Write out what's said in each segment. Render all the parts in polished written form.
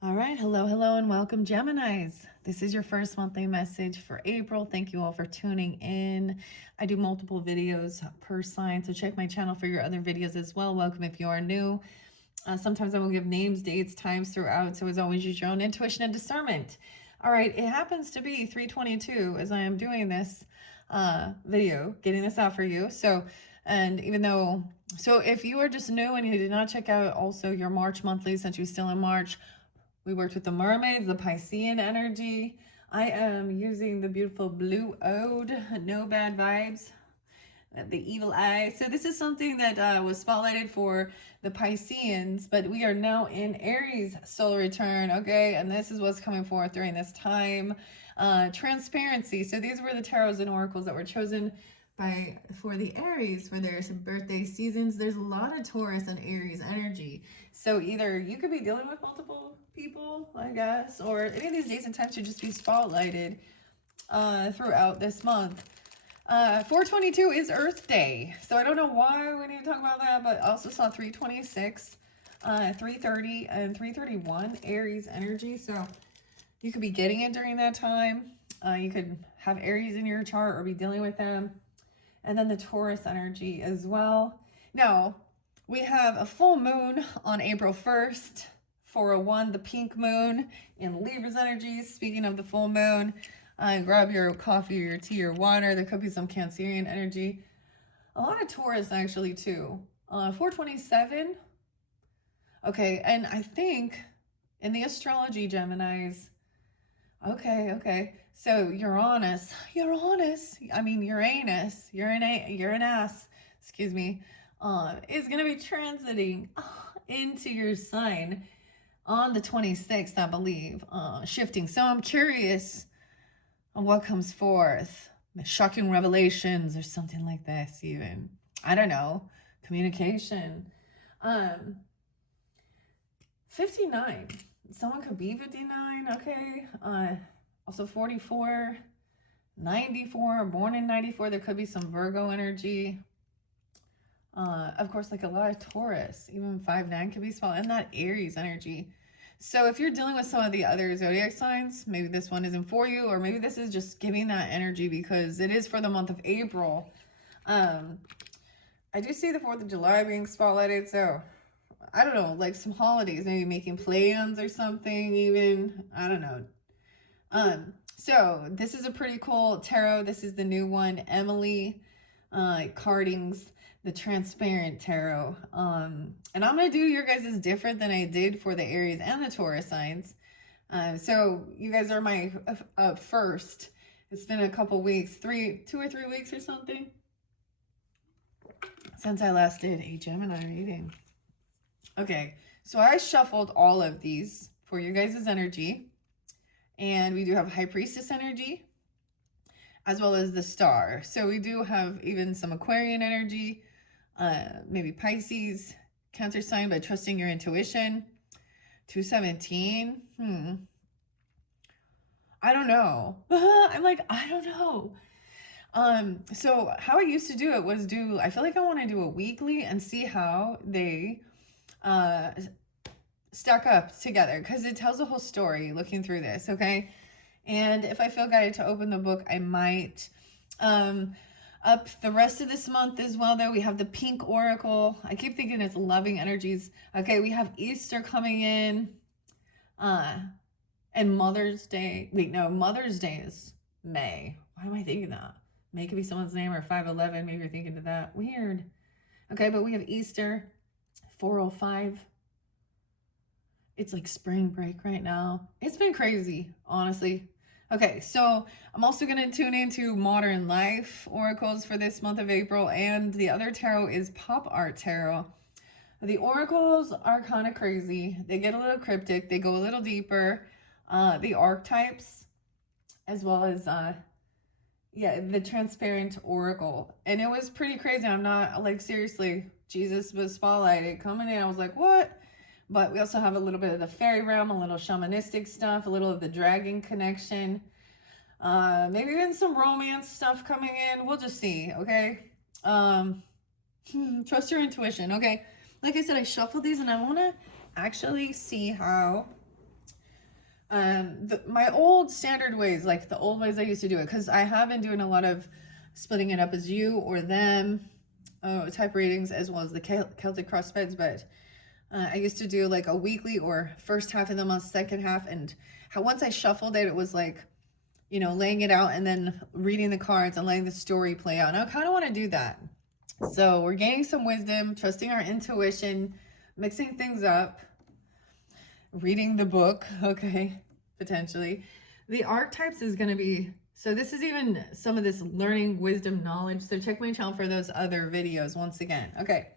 All right, hello, and welcome, Geminis. This is your first monthly message for April. Thank you all for tuning in. I do multiple videos per sign, so check my channel for your other videos as well. Welcome if you are new. Sometimes I will give names, dates, times throughout, so as always, use your own intuition and discernment. All right, it happens to be 3:22 as I am doing this video, getting this out for you. And even though, if you are just new and you did not check out also your March monthly, since you're still in March, we worked with the mermaids, the Piscean energy. I am using the beautiful blue ode, no bad vibes, the evil eye. So this is something that was spotlighted for the Pisceans, but we are now in Aries solar return, okay? And this is what's coming forth during this time. Transparency. So these were the tarots and oracles that were chosen for the Aries for their birthday seasons. There's a lot of Taurus and Aries energy. So either you could be dealing with multiple people, I guess, or any of these days and times should just be spotlighted throughout this month. 422 is Earth Day, so I don't know why we need to talk about that, but I also saw 326, 330, and 331 Aries energy, so you could be getting it during that time. You could have Aries in your chart or be dealing with them. And then the Taurus energy as well. Now, we have a full moon on April 1st, 401, the pink moon in Libra's energy. Speaking of the full moon, grab your coffee or your tea or water. There could be some Cancerian energy. A lot of Taurus actually too. 427. Okay, and I think in the astrology, Geminis, okay. So Uranus, I mean Uranus, excuse me, is going to be transiting into your sign on the 26th, I believe, shifting. So I'm curious on what comes forth. Shocking revelations or something like this even. I don't know. Communication. 59. Someone could be 59, okay. Also 44, 94, born in 94. There could be some Virgo energy. Of course, like a lot of Taurus, even 5-9 could be small, and that Aries energy. So if you're dealing with some of the other zodiac signs, maybe this one isn't for you, or maybe this is just giving that energy because it is for the month of April. I do see the 4th of July being spotlighted, so I don't know, like some holidays, maybe making plans or something even. I don't know. So this is a pretty cool tarot. This is the new one, Emily Carding's the transparent tarot. And I'm gonna do your guys' is different than I did for the Aries and the Taurus signs. So you guys are my first. It's been a couple weeks, 2 or 3 weeks or something since I last did a Gemini reading. Okay, so I shuffled all of these for your guys' energy. And we do have High Priestess energy, as well as the Star. So we do have even some Aquarian energy, maybe Pisces, Cancer sign, by trusting your intuition. 217. I don't know. I'm like, I don't know. So how I used to do it was I feel like I want to do a weekly and see how they stack up together, because it tells a whole story looking through this, okay? And if I feel guided to open the book, I might up the rest of this month as well. Though we have the pink oracle. I keep thinking it's loving energies. Okay, we have Easter coming in, and Mother's Day. Wait, no, Mother's Day is May. Why am I thinking that? May could be someone's name, or 5/11. Maybe you're thinking of that. Weird. Okay, but we have Easter, 405. It's like spring break right now. It's been crazy, honestly. Okay, so I'm also going to tune into Modern Life oracles for this month of April, and the other tarot is Pop Art Tarot. The oracles are kind of crazy. They get a little cryptic. They go a little deeper. The archetypes, as well as the transparent oracle. And it was pretty crazy. I'm not, like, seriously, Jesus was spotlighted coming in. I was like, what? But we also have a little bit of the fairy realm, a little shamanistic stuff, a little of the dragon connection. Maybe even some romance stuff coming in. We'll just see, okay? Trust your intuition, okay? Like I said, I shuffled these and I want to actually see how My old standard ways, like the old ways I used to do it, because I have been doing a lot of splitting it up as you or them type readings, as well as the Celtic cross spreads. But I used to do like a weekly or first half of the month, second half, and how once I shuffled it, it was like, you know, laying it out and then reading the cards and letting the story play out. And I kind of want to do that. So we're gaining some wisdom, trusting our intuition, mixing things up, reading the book, okay, potentially. The archetypes is going to be, so this is even some of this learning, wisdom, knowledge. So check my channel for those other videos once again. Okay,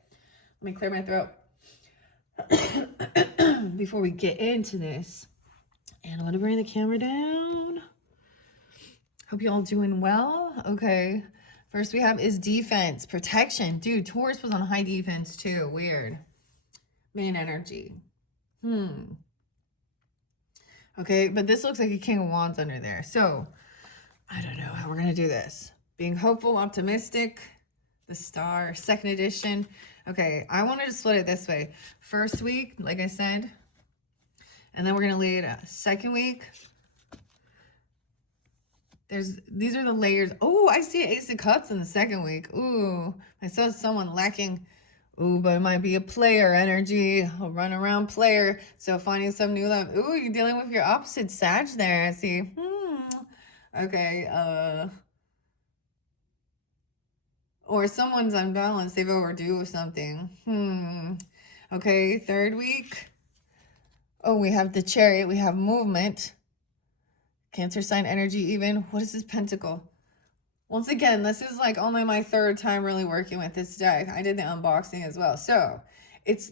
let me clear my throat before we get into this. And I'm going to bring the camera down. Hope you all doing well. Okay, first we have is defense, protection. Dude, Taurus was on high defense too. Weird. Main energy. Okay, but this looks like a King of Wands under there. So, I don't know how we're going to do this. Being hopeful, optimistic, the Star, second edition. Okay, I wanted to split it this way. First week, like I said, and then we're going to lay it out. Second week, these are the layers. Oh, I see Ace of Cups in the second week. Ooh, I saw someone lacking. Ooh, but it might be a player energy, a run around player. So finding some new love. Ooh, you're dealing with your opposite Sag there. I see. Okay. Or someone's unbalanced. They've overdue with something. Okay, third week. Oh, we have the Chariot. We have movement. Cancer sign energy even. What is this Pentacle? Once again, this is like only my third time really working with this deck. I did the unboxing as well. So it's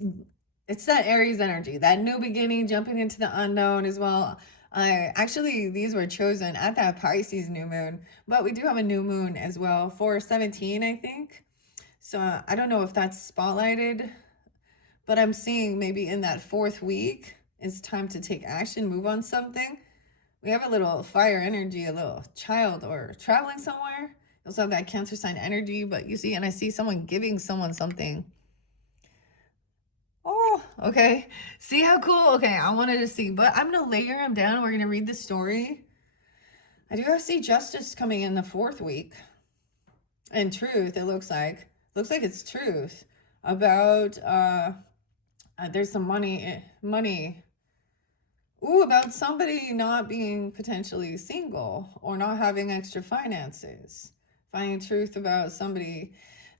that Aries energy, that new beginning, jumping into the unknown as well. Actually, these were chosen at that Pisces new moon, but we do have a new moon as well for 17, I think. So I don't know if that's spotlighted, but I'm seeing maybe in that fourth week, it's time to take action, move on something. We have a little fire energy, a little child or traveling somewhere. You also have that Cancer sign energy, but you see, and I see someone giving someone something. Oh, okay. See how cool? Okay, I wanted to see, but I'm going to layer them down. We're going to read the story. I do see justice coming in the fourth week. And truth, it looks like. Looks like it's truth about, there's some money. Ooh, about somebody not being potentially single or not having extra finances. Finding truth about somebody,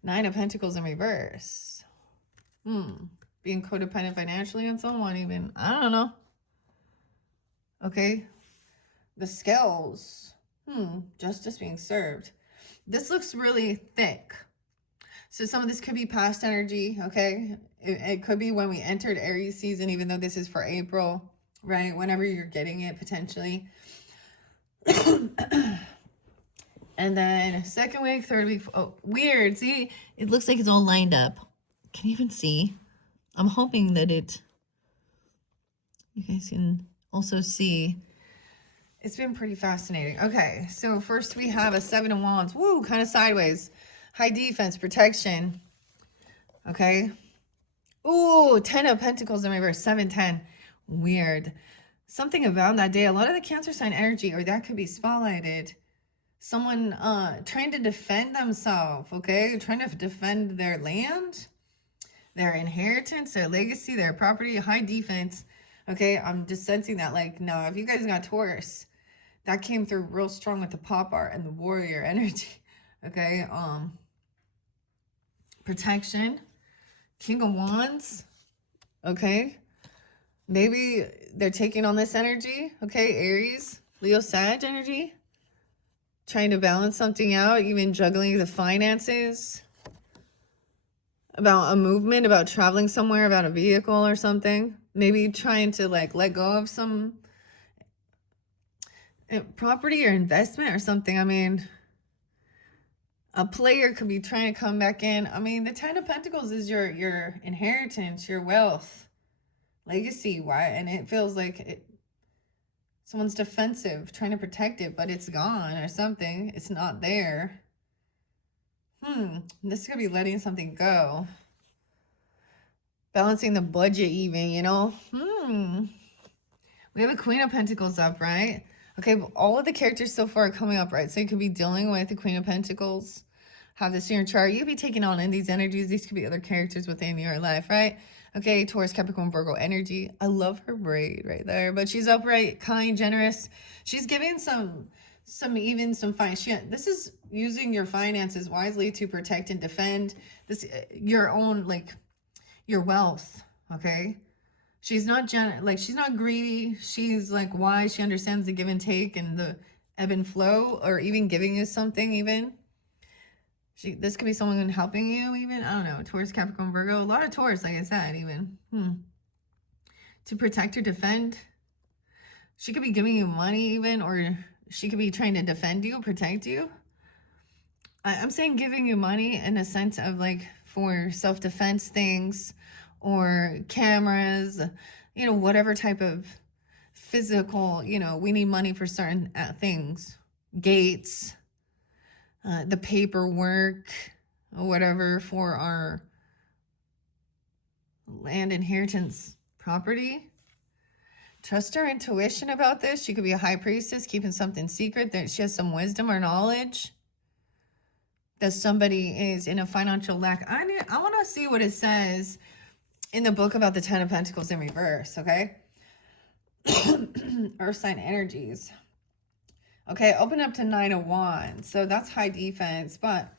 9 of Pentacles in reverse. Being codependent financially on someone even. I don't know. Okay. The Scales. Justice being served. This looks really thick. So some of this could be past energy, okay? It could be when we entered Aries season, even though this is for April. Right, whenever you're getting it, potentially. And then second week, third week. Oh, weird. See, it looks like it's all lined up. Can you even see? I'm hoping that you guys can also see. It's been pretty fascinating. Okay, so first we have a 7 of Wands. Woo, kind of sideways. High defense, protection. Okay. Ooh, 10 of Pentacles in reverse, 7-10. Weird. Something about that day, a lot of the Cancer sign energy, or that could be spotlighted. Someone trying to defend themselves, okay? Trying to defend their land, their inheritance, their legacy, their property, high defense. Okay, I'm just sensing that, like, no, if you guys got Taurus, that came through real strong with the pop art and the warrior energy. Okay, protection, King of Wands. Okay, maybe they're taking on this energy. Okay, Aries, Leo, Sag energy. Trying to balance something out, even juggling the finances. About a movement, about traveling somewhere, about a vehicle or something. Maybe trying to like let go of some property or investment or something. I mean, a player could be trying to come back in. I mean, the 10 of Pentacles is your inheritance, your wealth, legacy. Why? And it feels like someone's defensive, trying to protect it, but it's gone or something. It's not there. This could be letting something go. Balancing the budget even, you know. We We have a Queen of Pentacles upright. Okay, but all of the characters so far are coming up, right? So you could be dealing with the Queen of Pentacles. Have this in your chart. You could be taking on in these energies. These could be other characters within your life, right? Okay, Taurus, Capricorn, Virgo energy. I love her braid right there. But she's upright, kind, generous. She's giving some fine. This is using your finances wisely to protect and defend this your own, like, your wealth, okay? She's not she's not greedy. She's like wise. She understands the give and take and the ebb and flow, or even giving you something even. This could be someone helping you even. I don't know. Taurus, Capricorn, Virgo. A lot of Taurus, like I said, even. To protect or defend. She could be giving you money even, or she could be trying to defend you, protect you. I'm saying giving you money in a sense of like for self-defense things or cameras, you know, whatever type of physical, you know, we need money for certain things. Gates, the paperwork, whatever for our land inheritance property. Trust her intuition about this. She could be a high priestess keeping something secret, that she has some wisdom or knowledge. That somebody is in a financial lack. I want to see what it says in the book about the Ten of Pentacles in reverse, okay? Earth sign energies. Okay, open up to Nine of Wands. So that's high defense, but,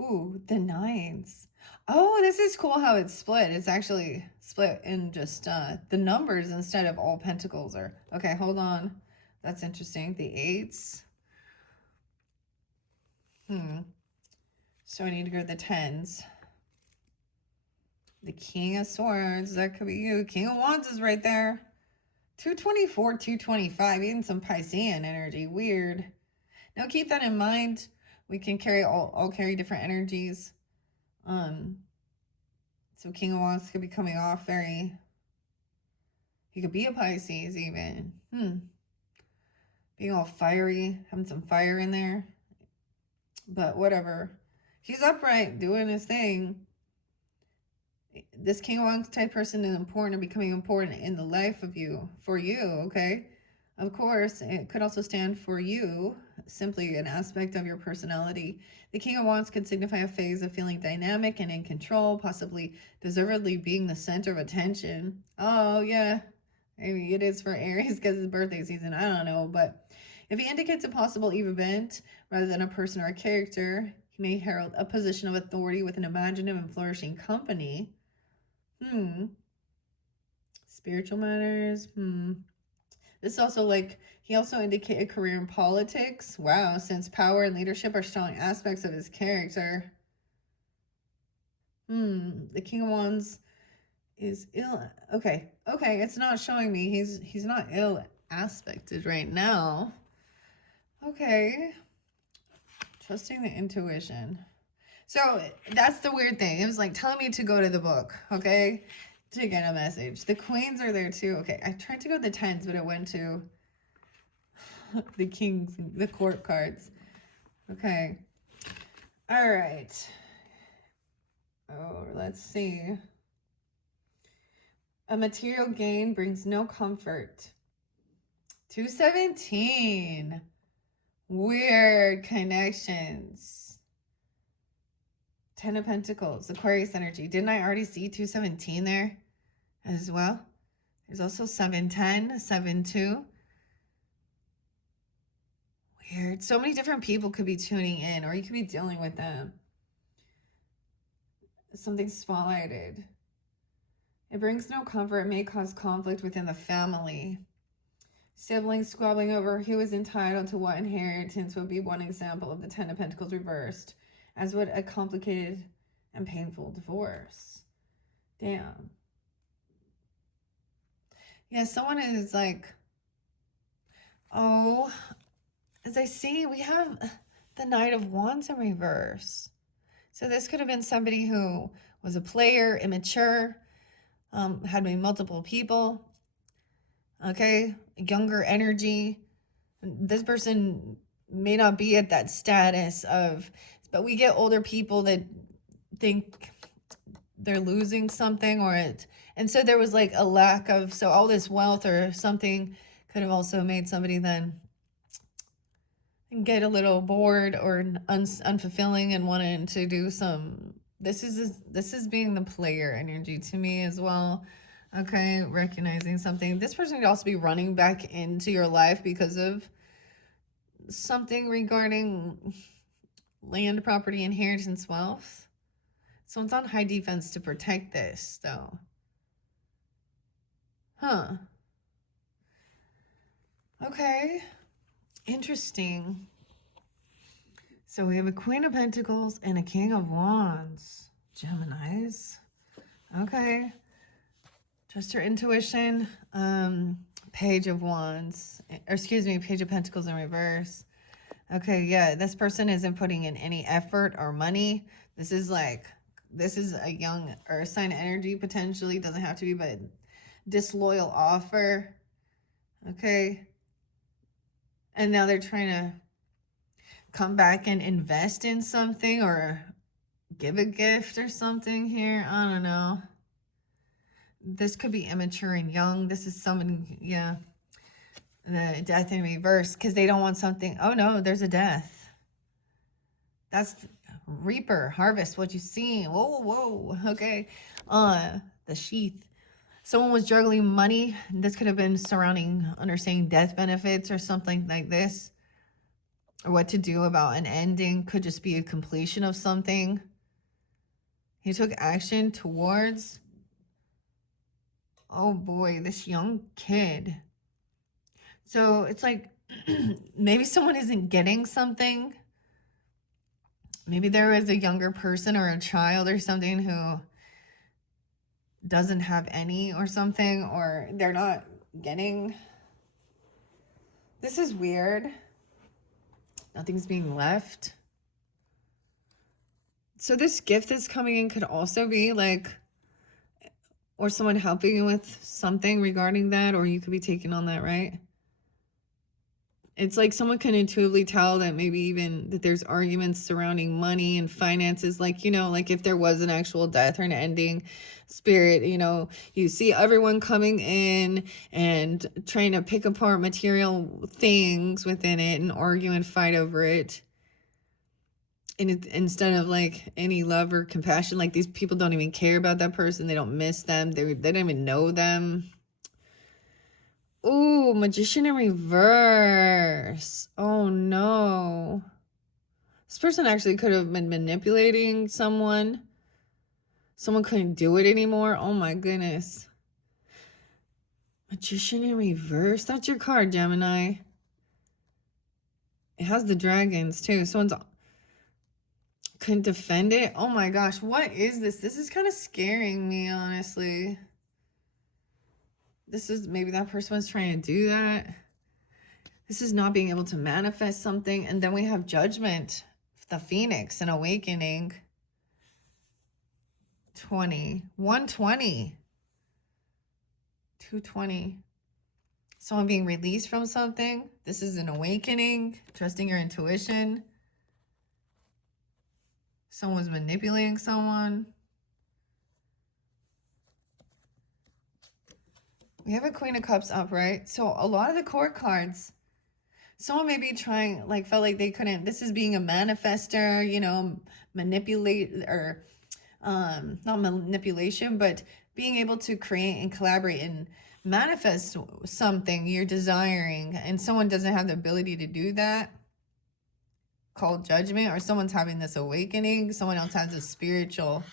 ooh, the nines. Oh, this is cool how it's split. It's actually split in just the numbers instead of all pentacles are. Okay, hold on. That's interesting. The eights. So I need to go to the tens. The King of Swords. That could be you. King of Wands is right there. 224, 225. Even some Piscean energy. Weird. Now keep that in mind. We can carry all carry different energies. So King of Wands could be coming off very. He could be a Pisces even. Being all fiery, having some fire in there. But whatever. He's upright, doing his thing. This King of Wands type person is important or becoming important in the life of you, for you, okay? Of course, it could also stand for you, simply an aspect of your personality. The King of Wands could signify a phase of feeling dynamic and in control, possibly deservedly being the center of attention. Oh, yeah. Maybe it is for Aries because it's birthday season. I don't know. But if he indicates a possible event rather than a person or a character, he may herald a position of authority with an imaginative and flourishing company. Spiritual matters. This also, like, he also indicated a career in politics. Wow, since power and leadership are strong aspects of his character. The King of Wands is ill. Okay, it's not showing me. He's not ill aspected right now. Okay. Trusting the intuition. So that's the weird thing. It was like telling me to go to the book, okay, to get a message. The queens are there too. Okay, I tried to go to the tens, but it went to the kings, the court cards. Okay. All right. Oh, let's see. A material gain brings no comfort. 217. Weird connections. 10 of Pentacles, Aquarius energy. Didn't I already see 217 there as well? There's also 710, 72. Weird. So many different people could be tuning in, or you could be dealing with them. Something spotlighted. It brings no comfort. It may cause conflict within the family. Siblings squabbling over who is entitled to what inheritance would be one example of the 10 of Pentacles reversed, as would a complicated and painful divorce. Damn. Yeah, someone is like, oh, as I see, we have the Knight of Wands in reverse. So this could have been somebody who was a player, immature, had maybe multiple people, okay, younger energy. This person may not be at that status of, but we get older people that think they're losing something, or it, and so there was like a lack of, so all this wealth or something could have also made somebody then get a little bored or unfulfilling and wanting to do some, this is being the player energy to me as well. Okay, recognizing something. This person could also be running back into your life because of something regarding land, property, inheritance, wealth. So it's on high defense to protect this, though. Huh. Okay. Interesting. So we have a Queen of Pentacles and a King of Wands. Geminis. Okay. Trust your intuition. Page of Wands. Or excuse me, Page of Pentacles in reverse. Okay, yeah. This person isn't putting in any effort or money. This is a young earth sign energy, potentially. Doesn't have to be, but disloyal offer. Okay. And now they're trying to come back and invest in something or give a gift or something here. I don't know. This could be immature and young. This is someone, yeah. The death in reverse, because they don't want something. Oh no, there's a death. That's reaper, harvest, what you see. Whoa, whoa. Okay. The sheath. Someone was juggling money. This could have been surrounding understanding death benefits or something like this. Or what to do about an ending. Could just be a completion of something. He took action towards, oh boy, this young kid. So it's like maybe someone isn't getting something. Maybe there was a younger person or a child or something who doesn't have any or something, or they're not getting. This is weird. Nothing's being left. So this gift that's coming in could also be like, or someone helping you with something regarding that, or you could be taking on that, right? It's like someone can intuitively tell that maybe even that there's arguments surrounding money and finances. Like, like if there was an actual death or an ending, spirit, you see everyone coming in and trying to pick apart material things within it and argue and fight over it. And instead of like any love or compassion, like these people don't even care about that person. They don't miss them. They don't even know them. Ooh, Magician in reverse. Oh no. This person actually could have been manipulating someone. Someone couldn't do it anymore. Oh my goodness. Magician in reverse. That's your card, Gemini. It has the dragons too. Someone's couldn't defend it. Oh my gosh. What is this? This is kind of scaring me, honestly. This is maybe that person was trying to do that. This is not being able to manifest something. And then we have judgment, the Phoenix, and awakening. 120. 220. Someone being released from something. This is an awakening, trusting your intuition. Someone's manipulating someone. We have a Queen of Cups upright. So a lot of the court cards, someone may be trying, felt like they couldn't, this is being a manifester, manipulate, or not manipulation, but being able to create and collaborate and manifest something you're desiring, and someone doesn't have the ability to do that, called judgment, or someone's having this awakening. Someone else has a spiritual,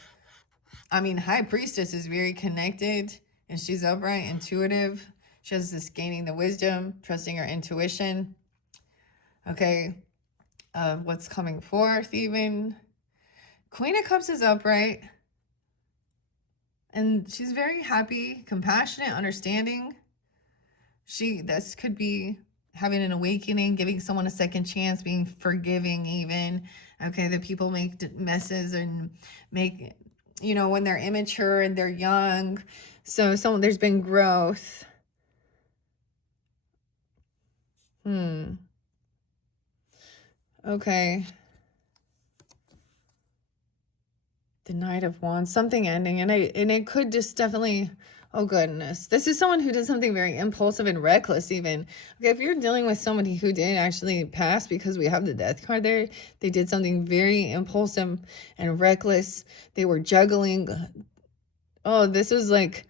High Priestess is very connected, and she's upright, intuitive. She has this gaining the wisdom, trusting her intuition. Okay, what's coming forth even. Queen of Cups is upright. And she's very happy, compassionate, understanding. This could be having an awakening, giving someone a second chance, being forgiving even. Okay, that people make messes and make, when they're immature and they're young. So there's been growth. Okay. The Knight of Wands, something ending, and it could just definitely, oh goodness. This is someone who did something very impulsive and reckless even. Okay, if you're dealing with somebody who did actually pass, because we have the Death card there, they did something very impulsive and reckless. They were juggling. Oh, this was like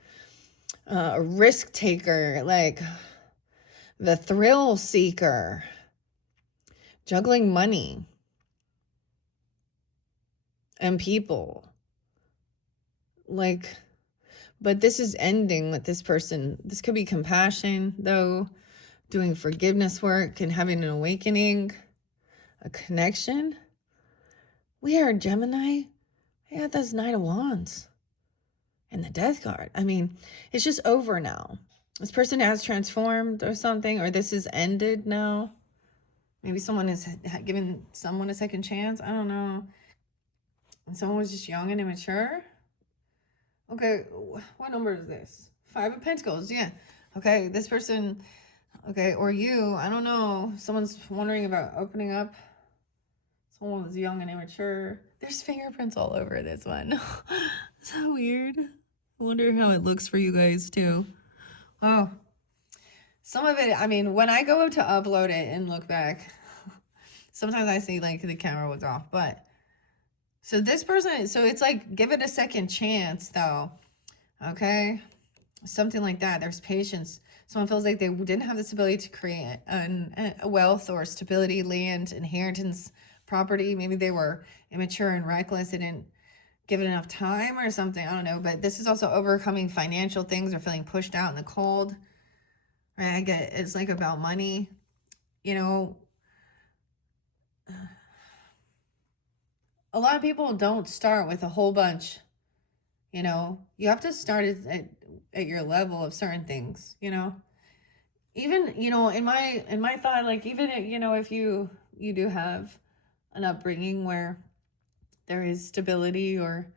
a risk taker, like the thrill seeker, juggling money and people. Like, but this is ending with this person. This could be compassion, though, doing forgiveness work and having an awakening, a connection. We are Gemini. Yeah, that's Knight of Wands and the Death card. I mean, it's just over now. This person has transformed or something, or this is ended now. Maybe someone has given someone a second chance. I don't know. And someone was just young and immature. Okay, what number is this? 5 of Pentacles, yeah. Okay, this person, okay, or you, I don't know. Someone's wondering about opening up. Someone was young and immature. There's fingerprints all over this one. So weird. I wonder how it looks for you guys too. Oh, some of it, I mean, when I go to upload it and look back, sometimes I see like the camera was off, but so this person, so it's like, give it a second chance though. Okay. Something like that. There's patience. Someone feels like they didn't have this ability to create a wealth or stability, land, inheritance, property. Maybe they were immature and reckless. They didn't give it enough time or something. I don't know. But this is also overcoming financial things or feeling pushed out in the cold. Right? I get it's like about money. You know, a lot of people don't start with a whole bunch. You know, you have to start at your level of certain things, you know. Even, you know, in my thought, like, even, you know, if you do have an upbringing where there is stability or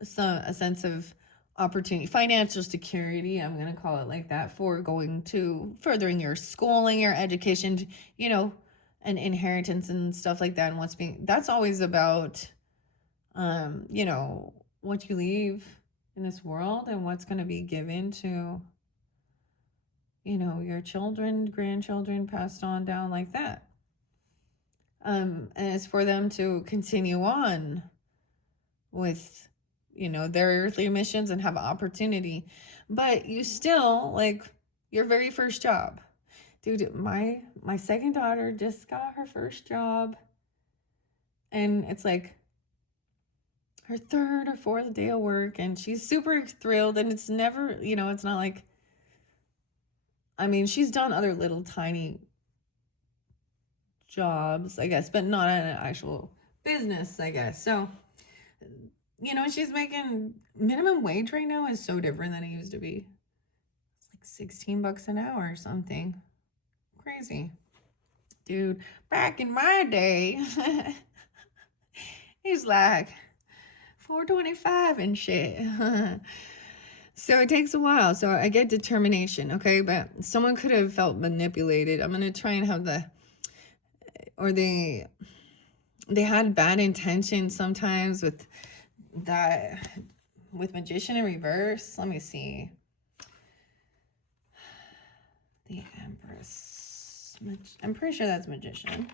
a sense of opportunity, financial security, I'm going to call it like that, for going to furthering your schooling, your education, you know, and inheritance and stuff like that, and what's being, that's always about you know, what you leave in this world and what's going to be given to, you know, your children, grandchildren, passed on down like that. And it's for them to continue on with, you know, their earthly missions and have opportunity. But you still, like, your very first job. Dude, my second daughter just got her first job. And it's like her third or fourth day of work, and she's super thrilled. And it's never, you know, it's not like, I mean, she's done other little tiny jobs, I guess, but not in an actual business, I guess. So, you know, she's making minimum wage right now is so different than it used to be. It's like 16 bucks an hour or something. Crazy. Dude, back in my day, he's like $4.25 and shit. So it takes a while. So I get determination, okay? But someone could have felt manipulated. I'm going to try and have the, or they had bad intentions sometimes with that, with Magician in reverse. Let me see. The Empress. I'm pretty sure that's Magician.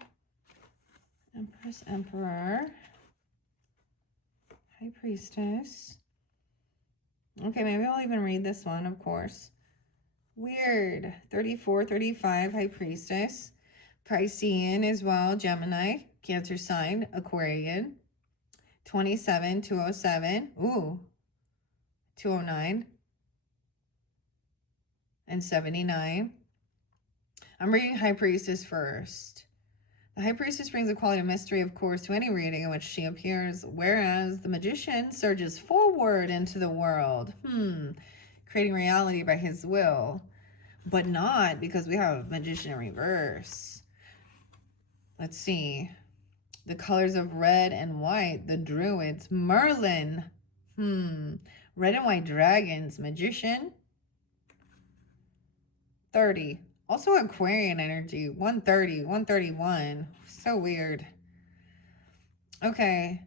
Empress, Emperor. High Priestess. Okay, maybe I'll even read this one, of course. Weird. 34, 35, High Priestess. Piscean as well, Gemini. Cancer sign, Aquarian. 27, 207. Ooh. 209. And 79. I'm reading High Priestess first. The High Priestess brings a quality of mystery, of course, to any reading in which she appears, whereas the Magician surges forward into the world, creating reality by his will, but not because we have Magician in reverse. Let's see. The colors of red and white, the Druids, Merlin, red and white dragons, Magician, 30. Also Aquarian energy, 130, 131. So weird. Okay.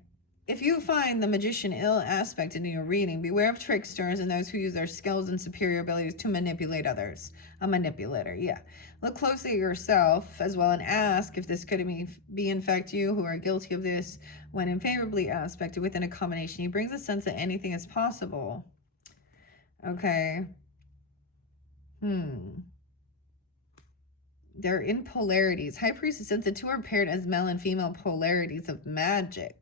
If you find the magician ill aspect in your reading, beware of tricksters and those who use their skills and superior abilities to manipulate others. A manipulator, yeah. Look closely at yourself as well and ask if this could be in fact you who are guilty of this. When unfavorably aspected within a combination, he brings a sense that anything is possible. Okay. They're in polarities. High Priestess, since the two are paired as male and female polarities of magic.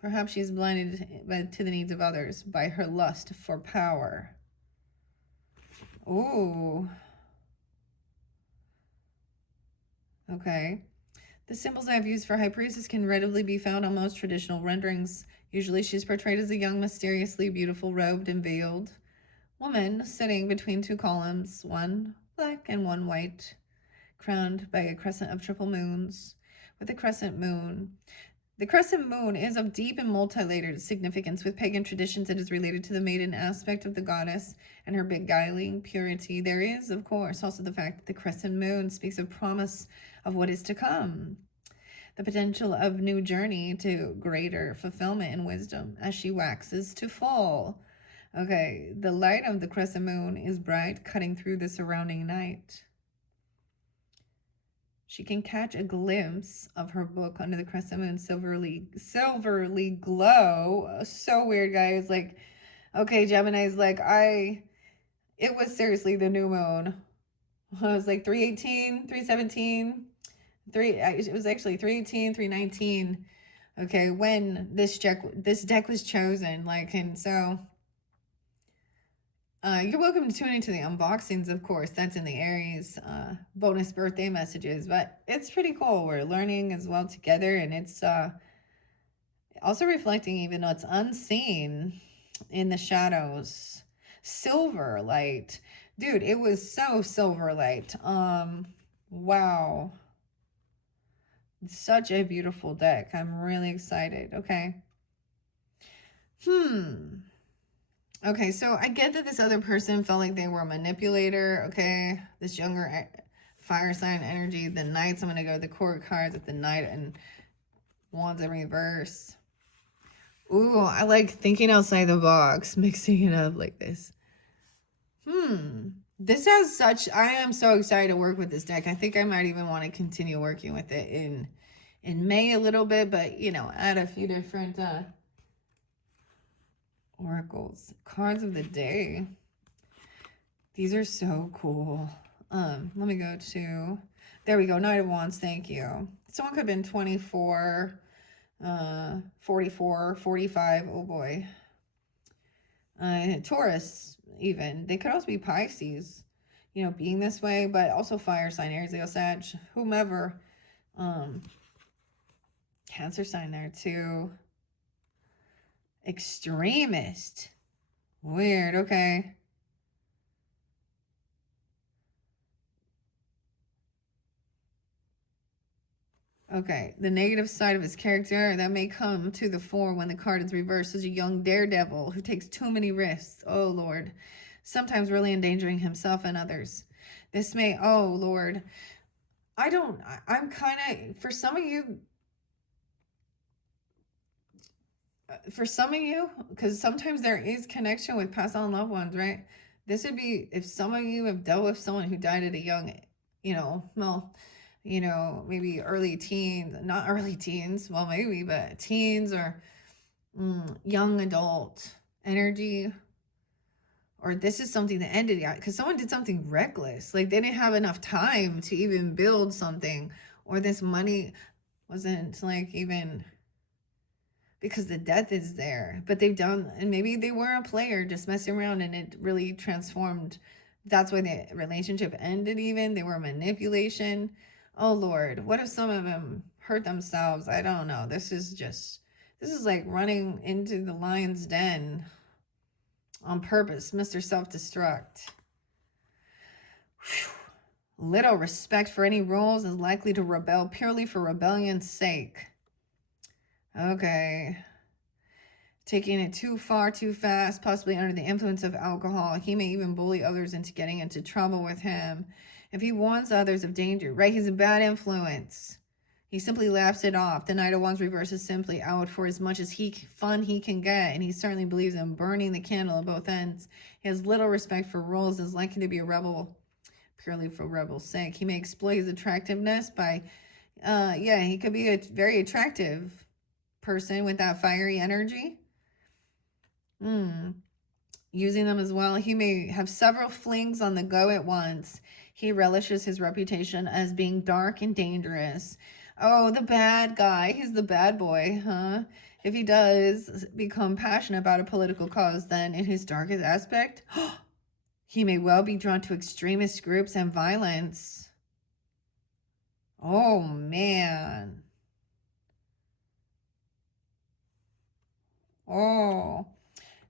Perhaps she's blinded to the needs of others by her lust for power. Ooh. Okay. The symbols I've used for High Priestess can readily be found on most traditional renderings. Usually she's portrayed as a young, mysteriously beautiful, robed and veiled woman sitting between two columns, one black and one white, crowned by a crescent of triple moons. With the crescent moon, the crescent moon is of deep and multi-layered significance. With pagan traditions, it is related to the maiden aspect of the goddess and her beguiling purity. There is, of course, also the fact that the crescent moon speaks of promise of what is to come, the potential of new journey to greater fulfillment and wisdom as she waxes to full. Okay, the light of the crescent moon is bright, cutting through the surrounding night. She can catch a glimpse of her book under the crescent moon, silverly glow. So weird, guys. Like, okay, Gemini's like, it was seriously the new moon. It was like 318, 317, it was actually 318, 319. Okay, when this deck was chosen, like, and so you're welcome to tune into the unboxings, of course. That's in the Aries bonus birthday messages, but it's pretty cool. We're learning as well together, and it's also reflecting even what's unseen in the shadows. Silver light. Dude, it was so silver light. Wow. Such a beautiful deck. I'm really excited. Okay. Okay, so I get that this other person felt like they were a manipulator, okay? This younger fire sign energy, the Knights. I'm going to go to the court cards with the Knight and Wands in reverse. Ooh, I like thinking outside the box, mixing it up like this. This has I am so excited to work with this deck. I think I might even want to continue working with it in May a little bit, but, you know, add a few different oracles. Cards of the day. These are so cool. Let me go to, there we go, Knight of Wands, thank you. Someone could have been 24, 44, 45, oh boy. Taurus, even. They could also be Pisces, you know, being this way, but also fire sign, Aries, Leo, Sag, whomever. Cancer sign there too. Extremist. Weird, okay. Okay, the negative side of his character that may come to the fore when the card is reversed is a young daredevil who takes too many risks. Oh, Lord. Sometimes really endangering himself and others. This may, oh, Lord. I'm kind of, for some of you, because sometimes there is connection with past on loved ones, right? This would be if some of you have dealt with someone who died at a young, you know, well, you know, maybe early teens, not early teens, well, maybe, but teens or young adult energy. Or this is something that ended because someone did something reckless. Like they didn't have enough time to even build something, or this money wasn't like even because the death is there. But they've done, and maybe they were a player just messing around and it really transformed. That's why the relationship ended even. They were manipulation. Oh, Lord, what if some of them hurt themselves? I don't know. This is like running into the lion's den on purpose, Mr. Self-Destruct. Little respect for any rules, is likely to rebel purely for rebellion's sake. Okay. Taking it too far, too fast, possibly under the influence of alcohol. He may even bully others into getting into trouble with him. If he warns others of danger, right? He's a bad influence. He simply laughs it off. The Knight of Wands reverse is simply out for as much as fun he can get, and he certainly believes in burning the candle at both ends. He has little respect for rules, is likely to be a rebel purely for rebel's sake. He may exploit his attractiveness by, yeah, he could be a very attractive person with that fiery energy. Using them as well. He may have several flings on the go at once. He relishes his reputation as being dark and dangerous. Oh, the bad guy. He's the bad boy, huh? If he does become passionate about a political cause, then in his darkest aspect, he may well be drawn to extremist groups and violence. Oh, man. Oh.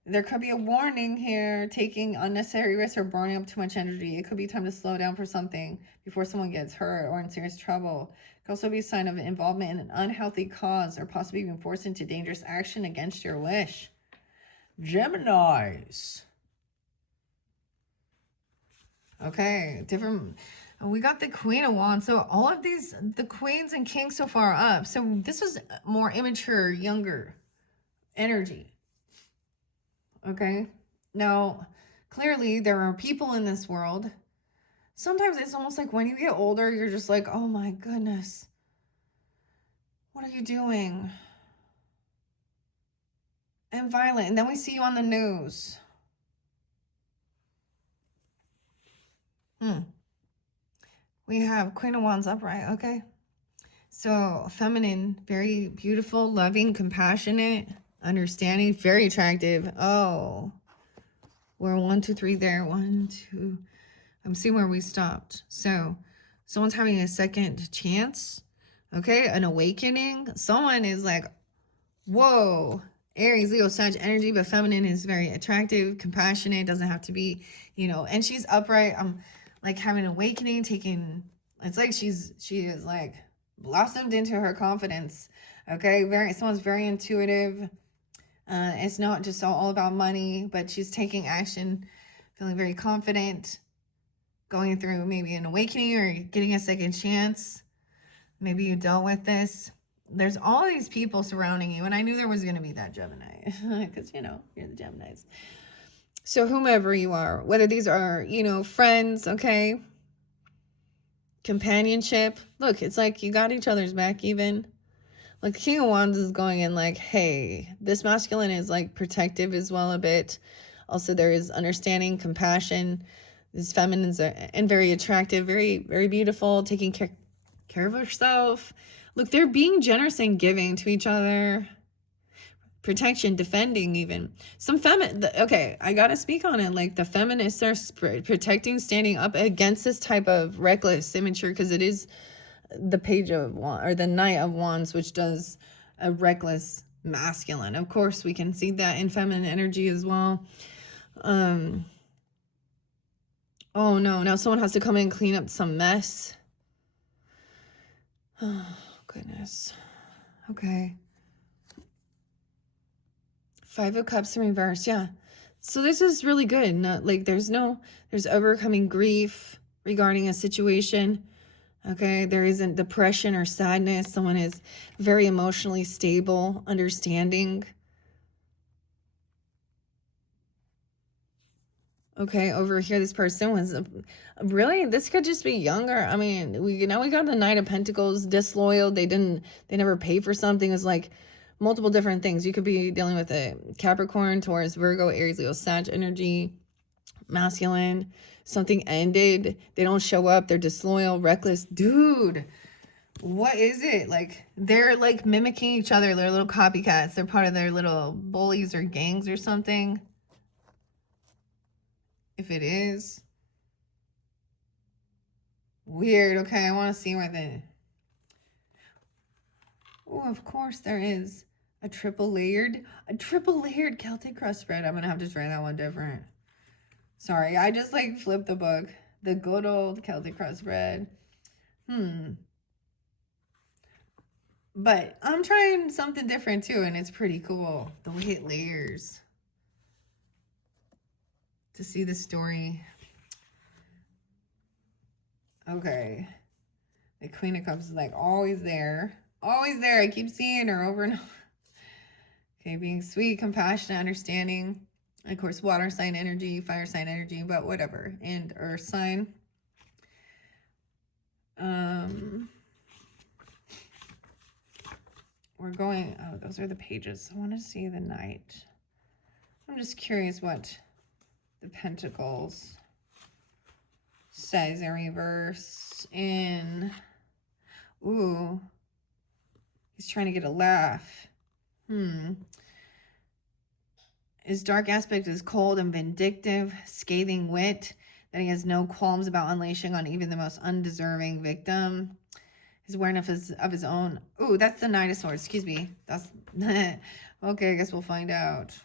There could be a warning here, taking unnecessary risks or burning up too much energy. It could be time to slow down for something before someone gets hurt or in serious trouble. It could also be a sign of involvement in an unhealthy cause or possibly being forced into dangerous action against your wish. Geminis. Okay, different. We got the Queen of Wands. So all of these, the queens and kings so far up. So this is more immature, younger energy. Okay, now clearly there are people in this world. Sometimes it's almost like when you get older, you're just like, oh my goodness, what are you doing? And violent. And then we see you on the news. We have Queen of Wands upright. Okay, so feminine, very beautiful, loving, compassionate, understanding, very attractive. Oh, we're 1, 2, 3 there. 1, 2. I'm seeing where we stopped. So someone's having a second chance. Okay, an awakening. Someone is like, whoa, Aries, Leo, Sag energy, but feminine is very attractive, compassionate, doesn't have to be, you know, and she's upright. I'm like having an awakening, taking, it's like she is like blossomed into her confidence. Okay, someone's very intuitive. It's not just all about money, but she's taking action, feeling very confident, going through maybe an awakening or getting a second chance. Maybe you dealt with this. There's all these people surrounding you, and I knew there was going to be that Gemini because, you know, you're the Geminis. So whomever you are, whether these are, you know, friends, okay, companionship. Look, it's like you got each other's back even. Like King of Wands is going in like, hey, this masculine is like protective as well a bit. Also, there is understanding, compassion. This feminine and very attractive, very, very beautiful, taking care of herself. Look, they're being generous and giving to each other. Protection, defending even. Some okay, I gotta speak on it. Like the feminists are protecting, standing up against this type of reckless, immature, because it is the Page of Wands, or the Knight of Wands, which does a reckless masculine. Of course, we can see that in feminine energy as well. Oh no, now someone has to come in and clean up some mess. Oh, goodness. Okay. 5 of Cups in reverse. Yeah. So this is really good. Not like there's overcoming grief regarding a situation. Okay. There isn't depression or sadness. Someone is very emotionally stable, understanding. Okay, over here, this person was really, this could just be younger. I mean, we got the Knight of Pentacles, disloyal. They never pay for something. It's like multiple different things. You could be dealing with a Capricorn, Taurus, Virgo, Aries, Leo, Sag energy, masculine. Something ended. They don't show up. They're disloyal, reckless. Dude, what is it? Like, they're like mimicking each other. They're little copycats. They're part of their little bullies or gangs or something. If it is weird. Okay, I want to see where oh, of course there is a triple layered Celtic crust spread. I'm gonna have to try that one different. Sorry, I just like flipped the book. The good old Celtic crust spread. But I'm trying something different too, and it's pretty cool the way it layers. To see the story. Okay. The Queen of Cups is like always there. Always there. I keep seeing her over and over. Okay, being sweet, compassionate, understanding. Of course, water sign energy, fire sign energy, but whatever. And earth sign. We're going, oh, those are the pages. I want to see the Knight. I'm just curious what the Pentacles says in reverse. In, ooh, he's trying to get a laugh. His dark aspect is cold and vindictive, scathing wit that he has no qualms about unleashing on even the most undeserving victim. His awareness of his own. Ooh, that's the Knight of Swords. Excuse me. That's okay. I guess we'll find out.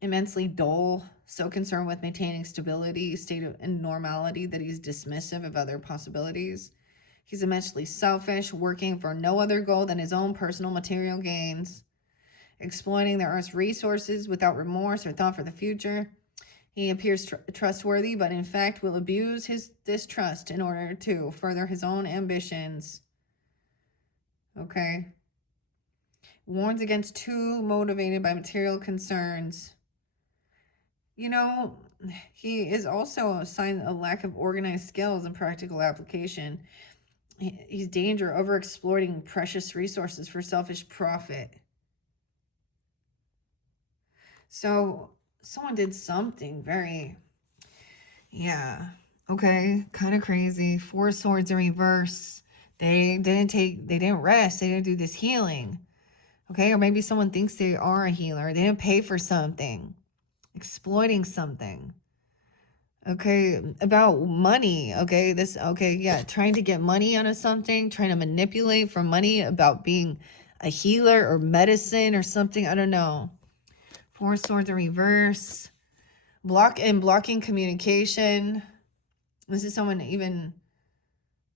Immensely dull, so concerned with maintaining stability, state of and normality that he's dismissive of other possibilities. He's immensely selfish, working for no other goal than his own personal material gains, exploiting the Earth's resources without remorse or thought for the future. He appears trustworthy, but in fact will abuse his distrust in order to further his own ambitions. Okay. Warns against too motivated by material concerns. You know, he is also a sign of lack of organized skills and practical application. He's danger over exploiting precious resources for selfish profit. So someone did something very, yeah, okay, kind of crazy. Four Swords in reverse. They didn't rest. They didn't do this healing. Okay, or maybe someone thinks they are a healer. They didn't pay for something. Exploiting something. Okay, about money. Okay, yeah, trying to get money out of something, trying to manipulate for money, about being a healer or medicine or something. I don't know. Four Swords in reverse. Blocking communication. This is someone even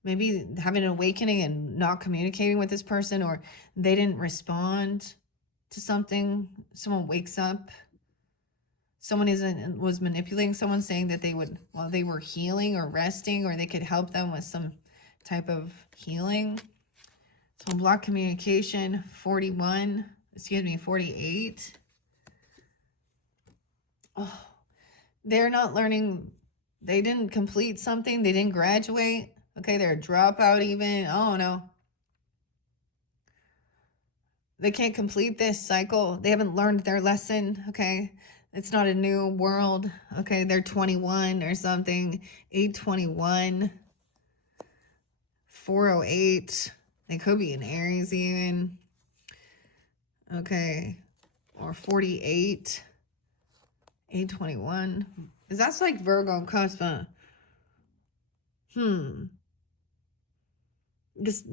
maybe having an awakening and not communicating with this person, or they didn't respond to something. Someone wakes up. Someone was manipulating someone, saying that they would, while they were healing or resting, or they could help them with some type of healing. So block communication. 48. Oh, they're not learning. They didn't complete something. They didn't graduate. Okay, they're a dropout even. Oh, no. They can't complete this cycle. They haven't learned their lesson. Okay, it's not a new world. Okay, they're 21 or something. 821. 408. They could be an Aries even. Okay, or 48. 821. That's like Virgo cusp. This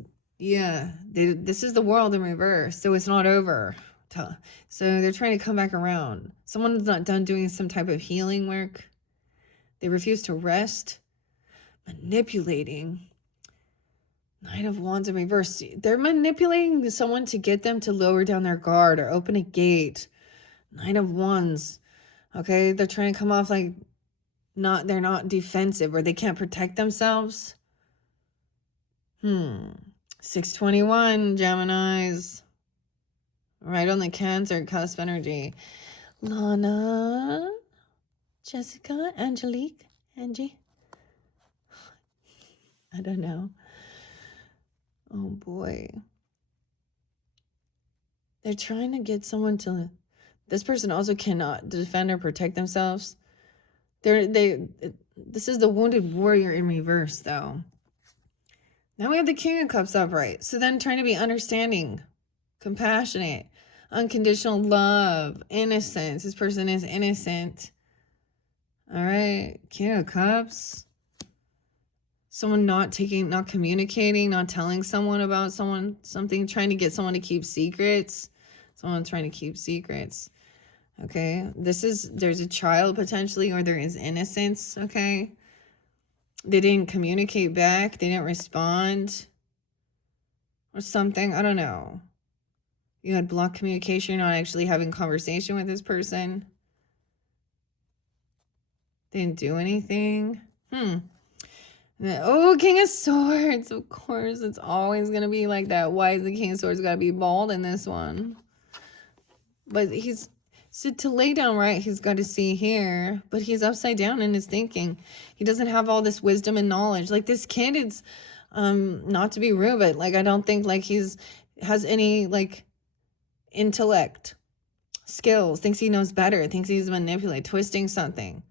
is the world in reverse, so it's not over. So they're trying to come back around. Someone's not done doing some type of healing work. They refuse to rest. Manipulating. Knight of Wands in reverse. They're manipulating someone to get them to lower down their guard or open a gate. Knight of Wands. Okay, they're trying to come off like they're not defensive, or they can't protect themselves. 621, Geminis. Right on the Cancer cusp energy. Lana, Jessica, Angelique, Angie. I don't know. Oh boy. They're trying to get someone to... This person also cannot defend or protect themselves. This is the wounded warrior in reverse, though. Now we have the King of Cups upright. So then trying to be understanding, compassionate, unconditional love, innocence. This person is innocent. All right. King of Cups. Someone not communicating, not telling someone about something, trying to get someone to keep secrets. Someone trying to keep secrets. Okay. There's a child potentially, or there is innocence. Okay. They didn't communicate back. They didn't respond or something. I don't know. You had blocked communication. You're not actually having conversation with this person. They didn't do anything. Oh, King of Swords. Of course, it's always going to be like that. Why is the King of Swords got to be bald in this one? But he's... So to lay down right, he's got to see here. But he's upside down in his thinking. He doesn't have all this wisdom and knowledge. Like, this kid is... not to be rude, but, like, I don't think, like, has any, like, intellect, skills. Thinks he knows better. Thinks he's manipulating, twisting something.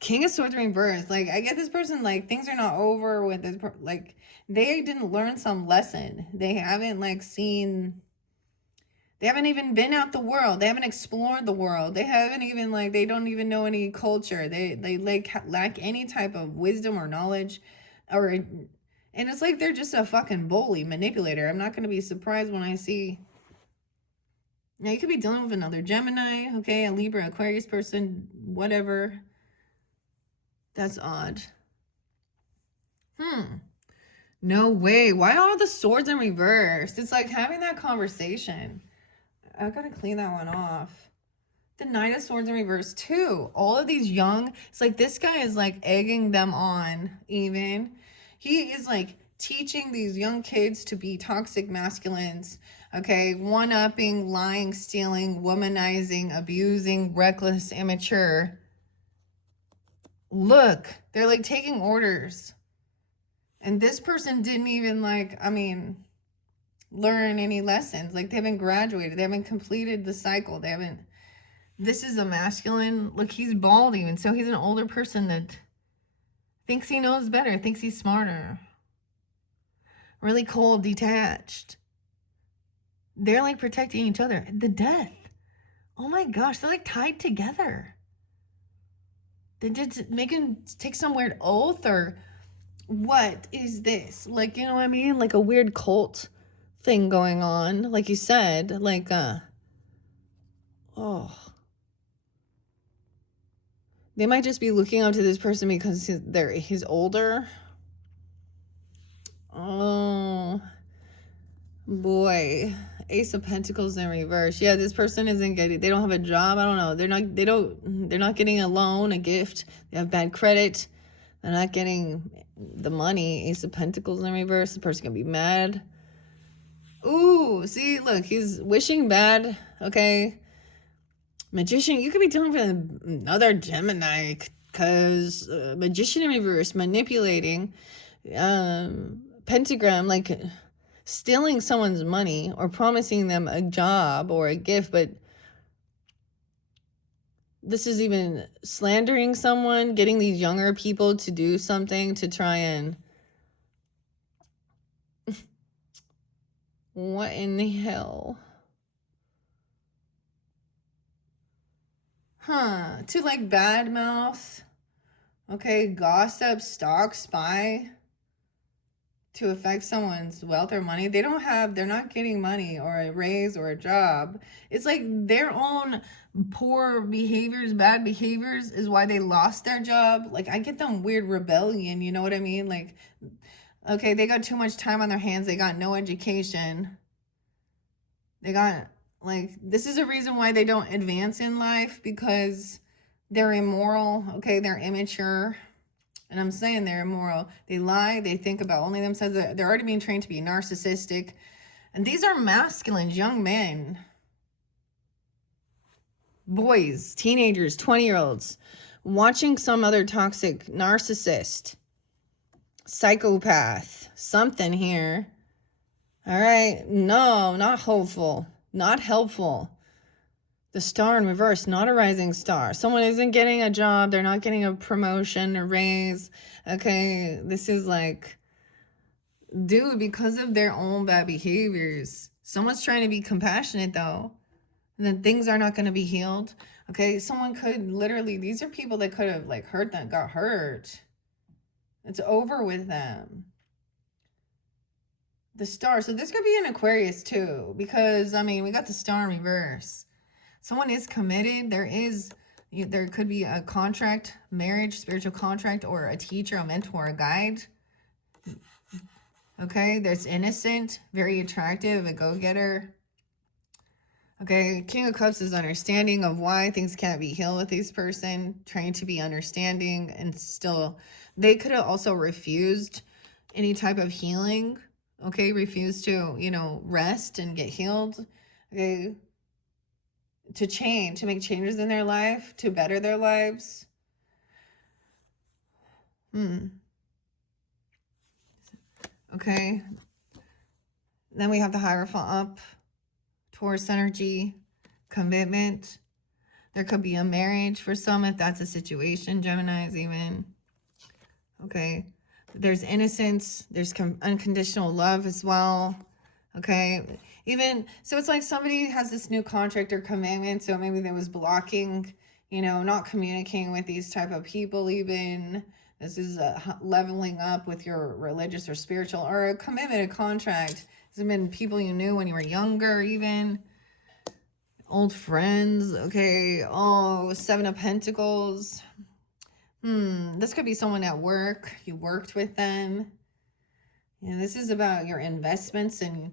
King of Swords reversed. Like, I get this person, like, things are not over with this, like, they didn't learn some lesson. They haven't, like, seen, they haven't even been out the world. They haven't explored the world. They haven't even, like, they don't even know any culture. They like, lack any type of wisdom or knowledge, or, and it's like they're just a fucking bully, manipulator. I'm not going to be surprised when I see... Now, you could be dealing with another Gemini, okay, a Libra, Aquarius person, whatever. That's odd. No way. Why are all the swords in reverse? It's like having that conversation. I gotta clean that one off. The Knight of Swords in reverse too. All of these young, it's like this guy is like egging them on even. He is like teaching these young kids to be toxic masculines. Okay, one-upping, lying, stealing, womanizing, abusing, reckless, immature. Look, they're like taking orders. And this person didn't even like, I mean, learn any lessons. Like, they haven't graduated. They haven't completed the cycle. They haven't, this is a masculine. Look, he's bald even. So he's an older person that thinks he knows better, thinks he's smarter. Really cold, detached. They're like protecting each other. The death. Oh my gosh, they're like tied together. They did make him take some weird oath, or what is this? Like, you know what I mean? Like a weird cult thing going on. Like you said, like, oh. They might just be looking up to this person because he's older. Oh, boy. Ace of Pentacles in reverse. Yeah, this person isn't getting, they don't have a job. I don't know. They're not getting a loan, a gift. They have bad credit. They're not getting the money. Ace of Pentacles in reverse. The person can be mad. Ooh, see, look, he's wishing bad. Okay. Magician, you could be dealing with another Gemini, because Magician in reverse, manipulating, pentagram, like stealing someone's money or promising them a job or a gift, but this is even slandering someone, getting these younger people to do something to try and... What in the hell? To like badmouth, okay, gossip, stalk, spy, to affect someone's wealth or money. They're not getting money or a raise or a job. It's like their own poor behaviors, bad behaviors is why they lost their job. Like, I get them weird rebellion, you know what I mean? Like, okay, they got too much time on their hands. They got no education. They got, like, this is a reason why they don't advance in life, because they're immoral, okay? They're immature. And I'm saying they're immoral. They lie. They think about only themselves. They're already being trained to be narcissistic. And these are masculines, young men. Boys, teenagers, 20-year-olds. Watching some other toxic narcissist, psychopath, something here. All right. No, not hopeful. Not helpful. The Star in reverse, not a rising star. Someone isn't getting a job. They're not getting a promotion, a raise. Okay, this is like, dude, because of their own bad behaviors. Someone's trying to be compassionate, though. And then things are not going to be healed. Okay, someone could literally, these are people that could have like hurt them, got hurt. It's over with them. The Star. So this could be an Aquarius too, because I mean, we got the Star in reverse. Someone is committed. There could be a contract, marriage, spiritual contract, or a teacher, a mentor, a guide. Okay, that's innocent, very attractive, a go-getter. Okay, King of Cups is understanding of why things can't be healed with this person, trying to be understanding, and still, they could have also refused any type of healing, okay, refused to, you know, rest and get healed, okay, to change, to make changes in their life, to better their lives. Okay, then we have the Hierophant up, Taurus energy, commitment. There could be a marriage for some if that's a situation, Geminis even. Okay, there's innocence, there's unconditional love as well. Okay, even so, it's like somebody has this new contract or commitment, so maybe there was blocking, you know, not communicating with these type of people. Even this is leveling up with your religious or spiritual, or a commitment, a contract. There's been people you knew when you were younger, even old friends. Okay, oh, Seven of Pentacles. This could be someone at work. You worked with them. Yeah, this is about your investments and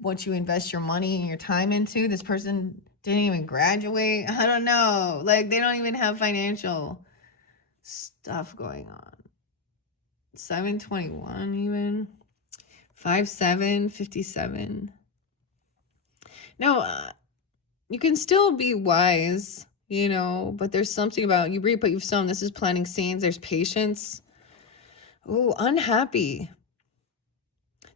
what you invest your money and your time into. This person didn't even graduate. I don't know. Like, they don't even have financial stuff going on. 721 even. 57, 57. No, you can still be wise, you know, but there's something about you reap what you've sown. This is planting seeds. There's patience. Oh, unhappy.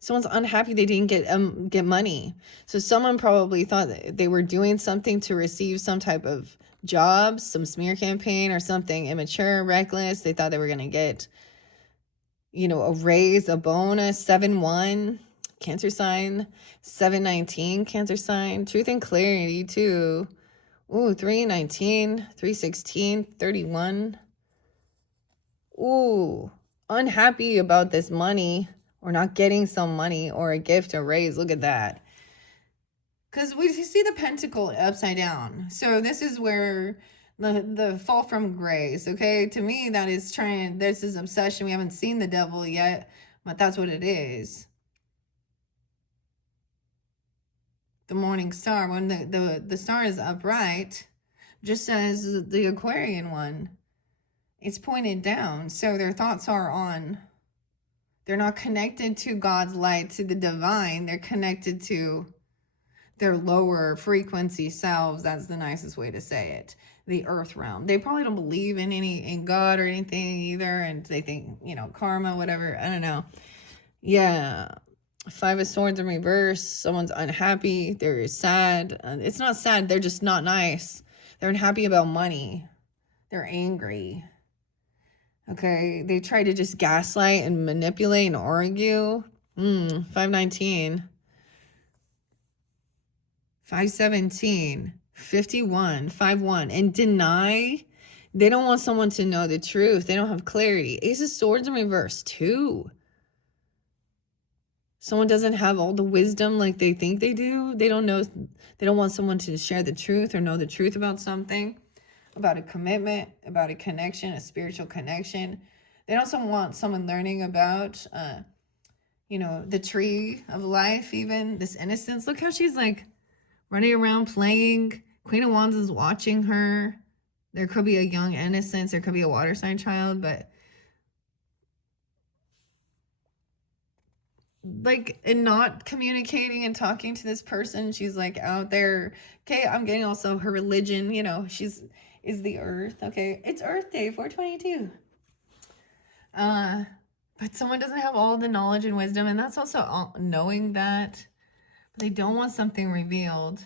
Someone's unhappy they didn't get money. So someone probably thought that they were doing something to receive some type of job, some smear campaign or something. Immature, reckless. They thought they were going to get, you know, a raise, a bonus. 7-1, Cancer sign. 7-19, Cancer sign. Truth and clarity too. Ooh, 3-19, 3-16, 31. Ooh, unhappy about this money or not getting some money or a gift, a raise. Look at that. Because we see the pentacle upside down. So this is where the fall from grace, okay? To me, that is trying, there's this obsession. We haven't seen the devil yet, but that's what it is. The morning star, when the star is upright, just as the Aquarian one, it's pointed down. So their thoughts are on, they're not connected to God's light, to the divine. They're connected to their lower frequency selves. That's the nicest way to say it. The earth realm. They probably don't believe in God or anything either. And they think, you know, karma, whatever. I don't know. Yeah. 5 of Swords in reverse. Someone's unhappy. They're sad. It's not sad. They're just not nice. They're unhappy about money. They're angry. Okay. They try to just gaslight and manipulate and argue. 5-19. 5-17, 51, 5-1, and deny. They don't want someone to know the truth. They don't have clarity. Ace of Swords in reverse, too. Someone doesn't have all the wisdom like they think they do. They don't know. They don't want someone to share the truth or know the truth about something, about a commitment, about a connection, a spiritual connection. They also want someone learning about, you know, the tree of life, even this innocence. Look how she's like running around playing. Queen of Wands is watching her. There could be a young innocence. There could be a water sign child, but like, and not communicating and talking to this person. She's like out there. Okay, I'm getting also her religion, you know, is the earth. Okay, it's Earth Day, 422. But someone doesn't have all the knowledge and wisdom, and that's also knowing that they don't want something revealed.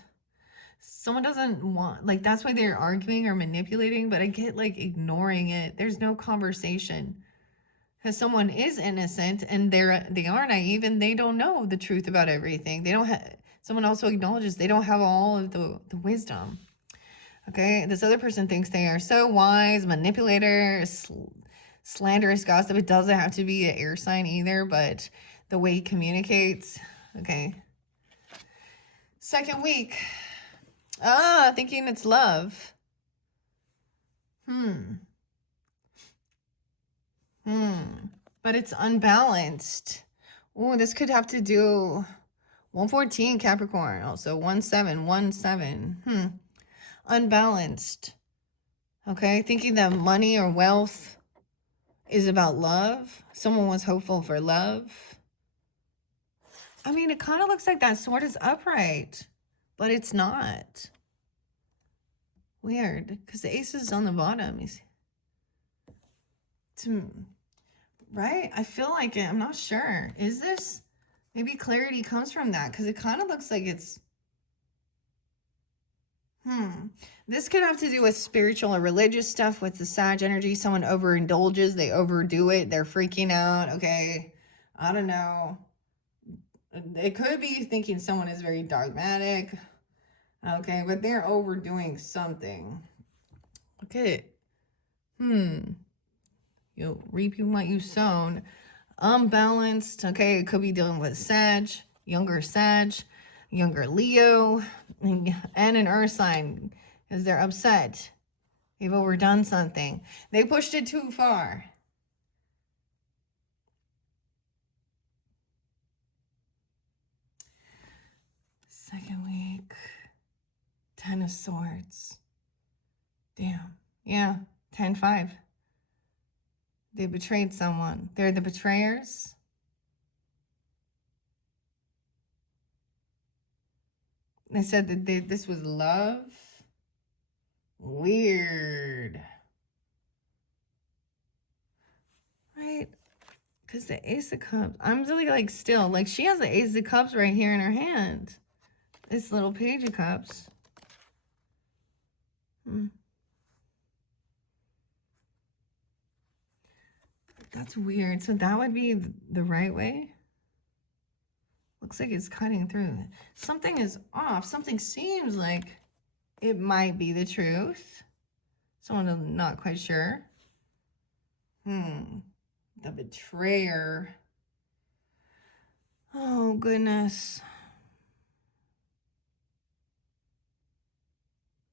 Someone doesn't want, like, that's why they're arguing or manipulating, but I get like ignoring it. There's no conversation because someone is innocent and they are naive and they don't know the truth about everything. They don't have, someone also acknowledges they don't have all of the wisdom. Okay, this other person thinks they are so wise, manipulator, slanderous gossip. It doesn't have to be an air sign either, but the way he communicates. Okay, second week. Thinking it's love. But it's unbalanced. Oh, this could have to do 114 Capricorn. Also 1717. Unbalanced. Okay. Thinking that money or wealth is about love. Someone was hopeful for love. I mean, it kind of looks like that sword is upright, but it's not. Weird. Because the ace is on the bottom. Right? I feel like it. I'm not sure. Is this? Maybe clarity comes from that. Because it kind of looks like it's... This could have to do with spiritual or religious stuff with the Sag energy. Someone overindulges. They overdo it. They're freaking out. Okay. I don't know. It could be thinking someone is very dogmatic. Okay. But they're overdoing something. Okay. You'll reap what you sown. Unbalanced. Okay. It could be dealing with Sag. Younger Leo. And an earth sign. Because they're upset. They've overdone something. They pushed it too far. Second week. 10 of Swords. Damn. Yeah. 10-5. They betrayed someone. They're the betrayers. They said that this was love. Weird. Right? Because the Ace of Cups. I'm really like still. Like she has the Ace of Cups right here in her hand. This little Page of Cups. That's weird. So that would be the right way. Looks like it's cutting through. Something is off. Something seems like it might be the truth. Someone not quite sure. The betrayer. Oh, goodness.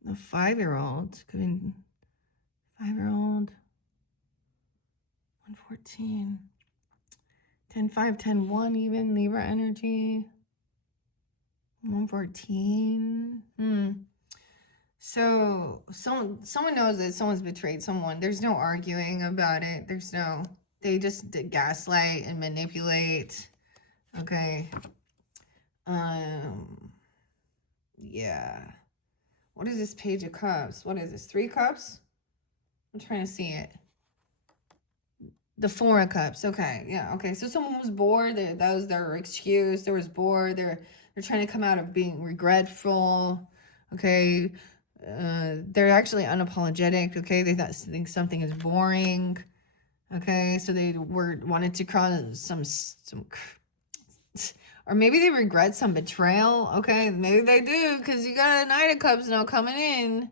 The 5-year-old. Could be 5-year-old. 114. 10-5, 10-1 even. Libra energy. 114. So someone knows that someone's betrayed someone. There's no arguing about it. They just gaslight and manipulate. Okay. Yeah. What is this Page of Cups? What is this? 3 cups? I'm trying to see it. The 4 of Cups. Okay. Yeah. Okay. So someone was bored. That was their excuse. They was bored. They're trying to come out of being regretful. Okay. They're actually unapologetic. Okay. They think something is boring. Okay. So they wanted to cause some, or maybe they regret some betrayal. Okay. Maybe they do, because you got a Knight of Cups now coming in.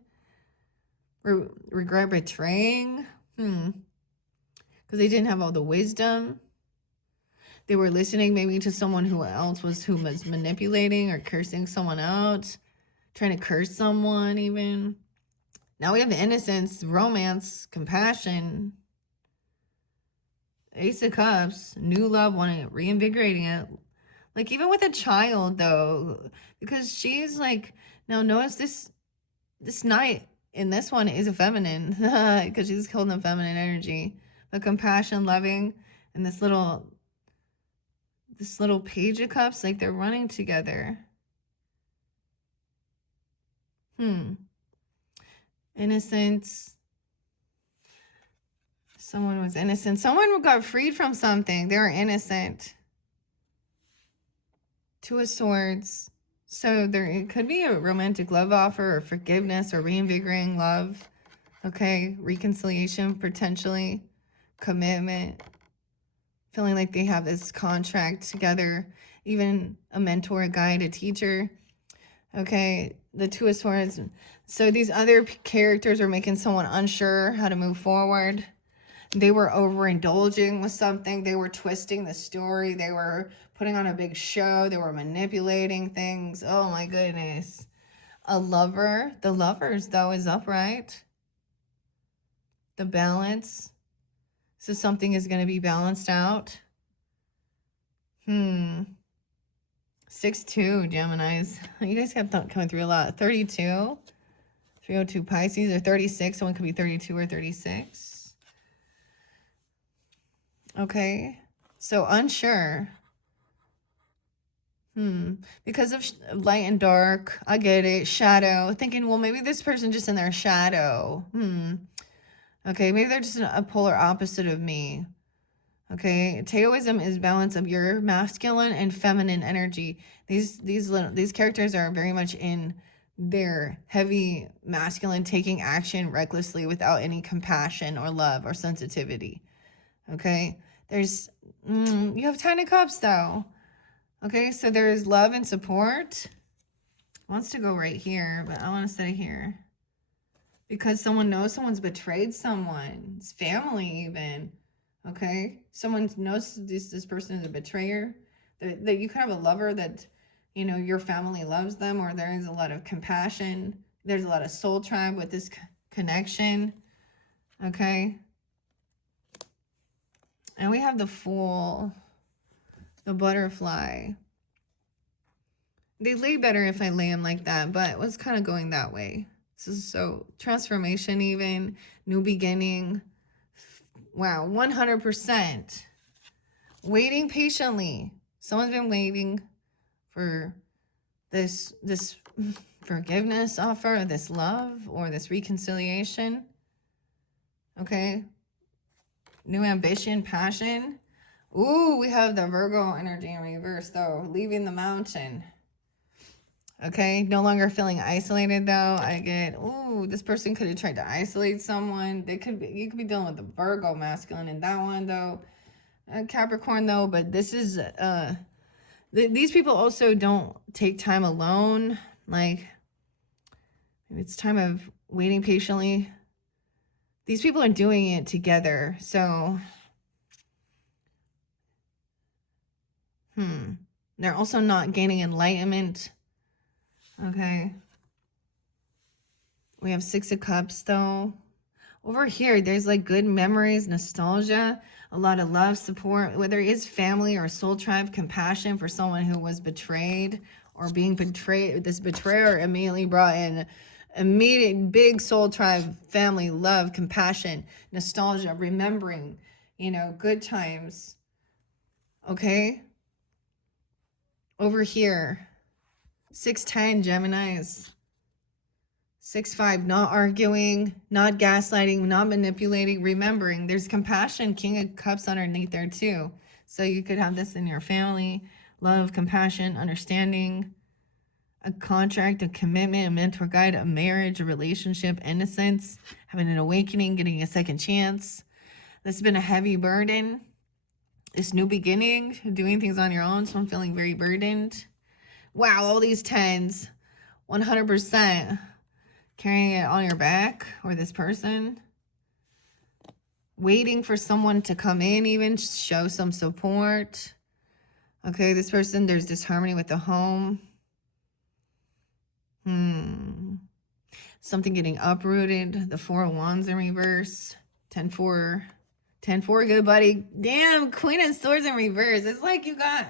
Regret betraying. Because they didn't have all the wisdom. They were listening maybe to someone who was manipulating or cursing someone out. Trying to curse someone even. Now we have innocence, romance, compassion. Ace of Cups, new love, reinvigorating it. Like even with a child though, because she's like, now notice this Knight in this one is a feminine, because she's holding a feminine energy. But compassion, loving, and this little Page of Cups, like they're running together. Innocence. Someone was innocent. Someone got freed from something. They were innocent. 2 of Swords. So it could be a romantic love offer or forgiveness or reinvigorating love. Okay. Reconciliation, potentially. Commitment. Feeling like they have this contract together. Even a mentor, a guide, a teacher. Okay. The 2 of Swords. So these other characters are making someone unsure how to move forward. They were overindulging with something. They were twisting the story. They were putting on a big show. They were manipulating things. Oh my goodness. A lover. The Lovers though is upright. The Balance. So something is going to be balanced out. 6-2, Geminis. You guys kept coming through a lot. 32. 302 Pisces, or 36. Someone could be 32 or 36. Okay. So unsure. Because of light and dark. I get it. Shadow. Thinking, well, maybe this person just in their shadow. Okay. Maybe they're just a polar opposite of me. Okay. Taoism is balance of your masculine and feminine energy. These characters are very much in their heavy masculine, taking action recklessly without any compassion or love or sensitivity. Okay. You have 10 of Cups though. Okay, so there's love and support. Wants to go right here, but I want to stay here. Because someone knows someone's betrayed someone's family even. Okay? Someone knows this person is a betrayer. That you could have a lover that, you know, your family loves them, or there is a lot of compassion. There's a lot of soul tribe with this connection. Okay? And we have the Fool. The Butterfly. They lay better if I lay them like that, but it was kind of going that way. So transformation even, new beginning. Wow, 100%. Waiting patiently. Someone's been waiting for this forgiveness offer, or this love, or this reconciliation. Okay. New ambition, passion. Ooh, we have the Virgo energy in reverse, though. Leaving the mountain. Okay, no longer feeling isolated, though. I get, ooh, this person could have tried to isolate someone. You could be dealing with the Virgo masculine in that one, though. Capricorn, though, but this is, these people also don't take time alone. Like, it's time of waiting patiently. These people are doing it together, so... They're also not gaining enlightenment. Okay. We have 6 of Cups, though. Over here, there's like good memories, nostalgia, a lot of love, support, whether it is family or soul tribe, compassion for someone who was betrayed or being betrayed. This betrayer immediately brought in immediate big soul tribe, family, love, compassion, nostalgia, remembering, you know, good times. Okay. Over here, 6-10, Geminis. 6-5, not arguing, not gaslighting, not manipulating, remembering. There's compassion, King of Cups underneath there too. So you could have this in your family. Love, compassion, understanding, a contract, a commitment, a mentor guide, a marriage, a relationship, innocence, having an awakening, getting a second chance. This has been a heavy burden. This new beginning, doing things on your own, so I'm feeling very burdened. Wow, all these 10s, 100% carrying it on your back, or this person. Waiting for someone to come in, even show some support. Okay, this person, there's disharmony with the home. Something getting uprooted. The 4 of Wands in reverse. 10-4. 10-4, good buddy. Damn, Queen of Swords in reverse. It's like you got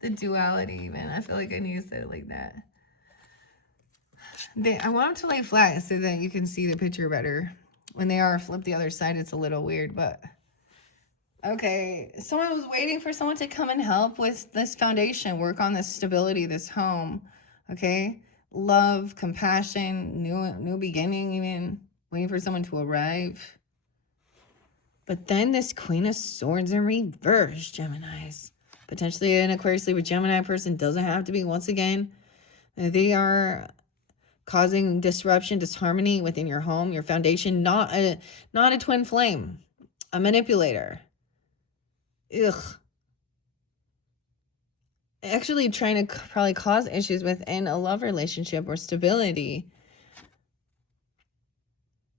the duality, man. I feel like I need to say it like that. I want them to lay flat so that you can see the picture better. When they are flipped the other side, it's a little weird, but... Okay, someone was waiting for someone to come and help with this foundation, work on this stability, this home. Okay? Love, compassion, new beginning even. Waiting for someone to arrive. But then this Queen of Swords in reverse, Geminis. Potentially an Aquarius Libra Gemini person, doesn't have to be. Once again, they are causing disruption, disharmony within your home, your foundation. Not a twin flame, a manipulator. Ugh. Actually trying to probably cause issues within a love relationship or stability.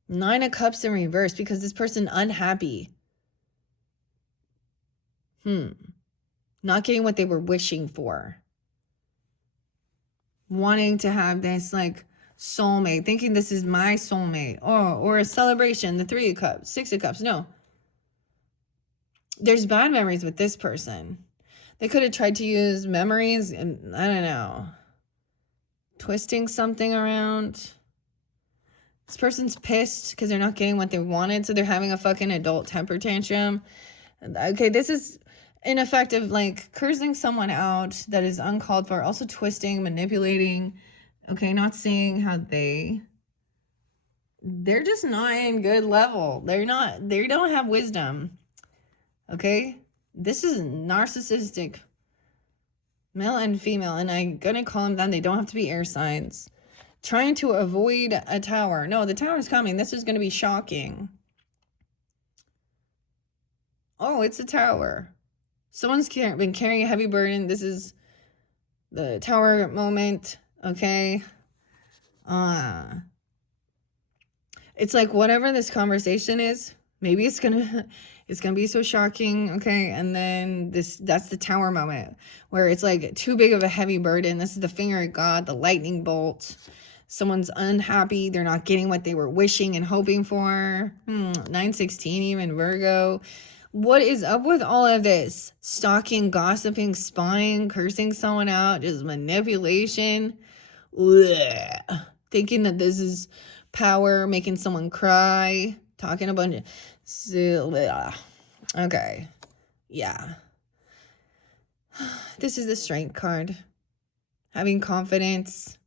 9 of Cups in reverse, because this person unhappy. Not getting what they were wishing for. Wanting to have this like soulmate, thinking this is my soulmate. Or a celebration, the 3 of Cups, 6 of Cups. No. There's bad memories with this person. They could have tried to use memories and, I don't know, twisting something around. This person's pissed because they're not getting what they wanted, so they're having a fucking adult temper tantrum. Okay, this is ineffective, like cursing someone out that is uncalled for, also twisting, manipulating, okay, not seeing how they're just not in good level. They don't have wisdom. Okay? This is narcissistic, male and female, and I'm gonna call them that. They don't have to be air signs. Trying to avoid a tower. No, the tower's coming. This is gonna be shocking. Oh, it's a tower. Someone's been carrying a heavy burden. This is the tower moment. Okay. It's like whatever this conversation is, maybe it's gonna be so shocking. Okay. And then that's the tower moment where it's like too big of a heavy burden. This is the finger of God, the lightning bolt. Someone's unhappy. They're not getting what they were wishing and hoping for. 916, even Virgo. What is up with all of this? Stalking, gossiping, spying, cursing someone out, just manipulation. Ugh. Thinking that this is power, making someone cry, talking a bunch of... Okay. Yeah. This is the strength card. Having confidence.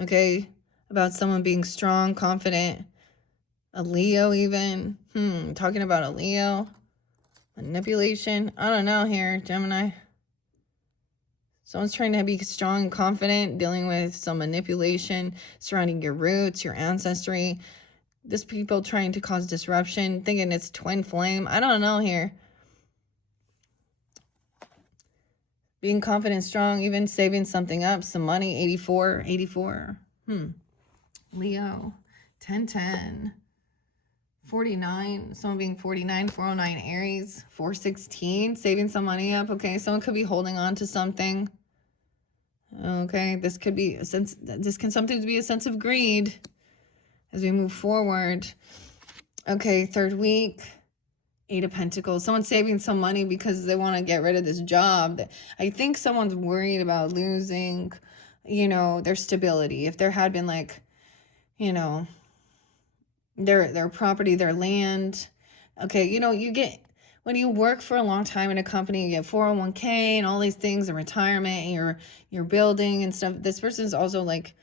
Okay. About someone being strong, confident. A Leo even. Talking about a Leo. Manipulation. I don't know here, Gemini. Someone's trying to be strong and confident, dealing with some manipulation surrounding your roots, your ancestry. This people trying to cause disruption, thinking it's twin flame. I don't know here. Being confident, strong, even saving something up, some money. 84. Leo. 1010. 49. Someone being 49. 409 Aries. 416. Saving some money up. Okay, someone could be holding on to something. Okay, this could be a sense. This can sometimes be a sense of greed as we move forward. Okay, third week, 8 of Pentacles. Someone's saving some money because they want to get rid of this job. I think someone's worried about losing, their stability. If there had been like, their property, their land. Okay, you get... When you work for a long time in a company, you get 401k and all these things and retirement and you're building and stuff. This person's also like,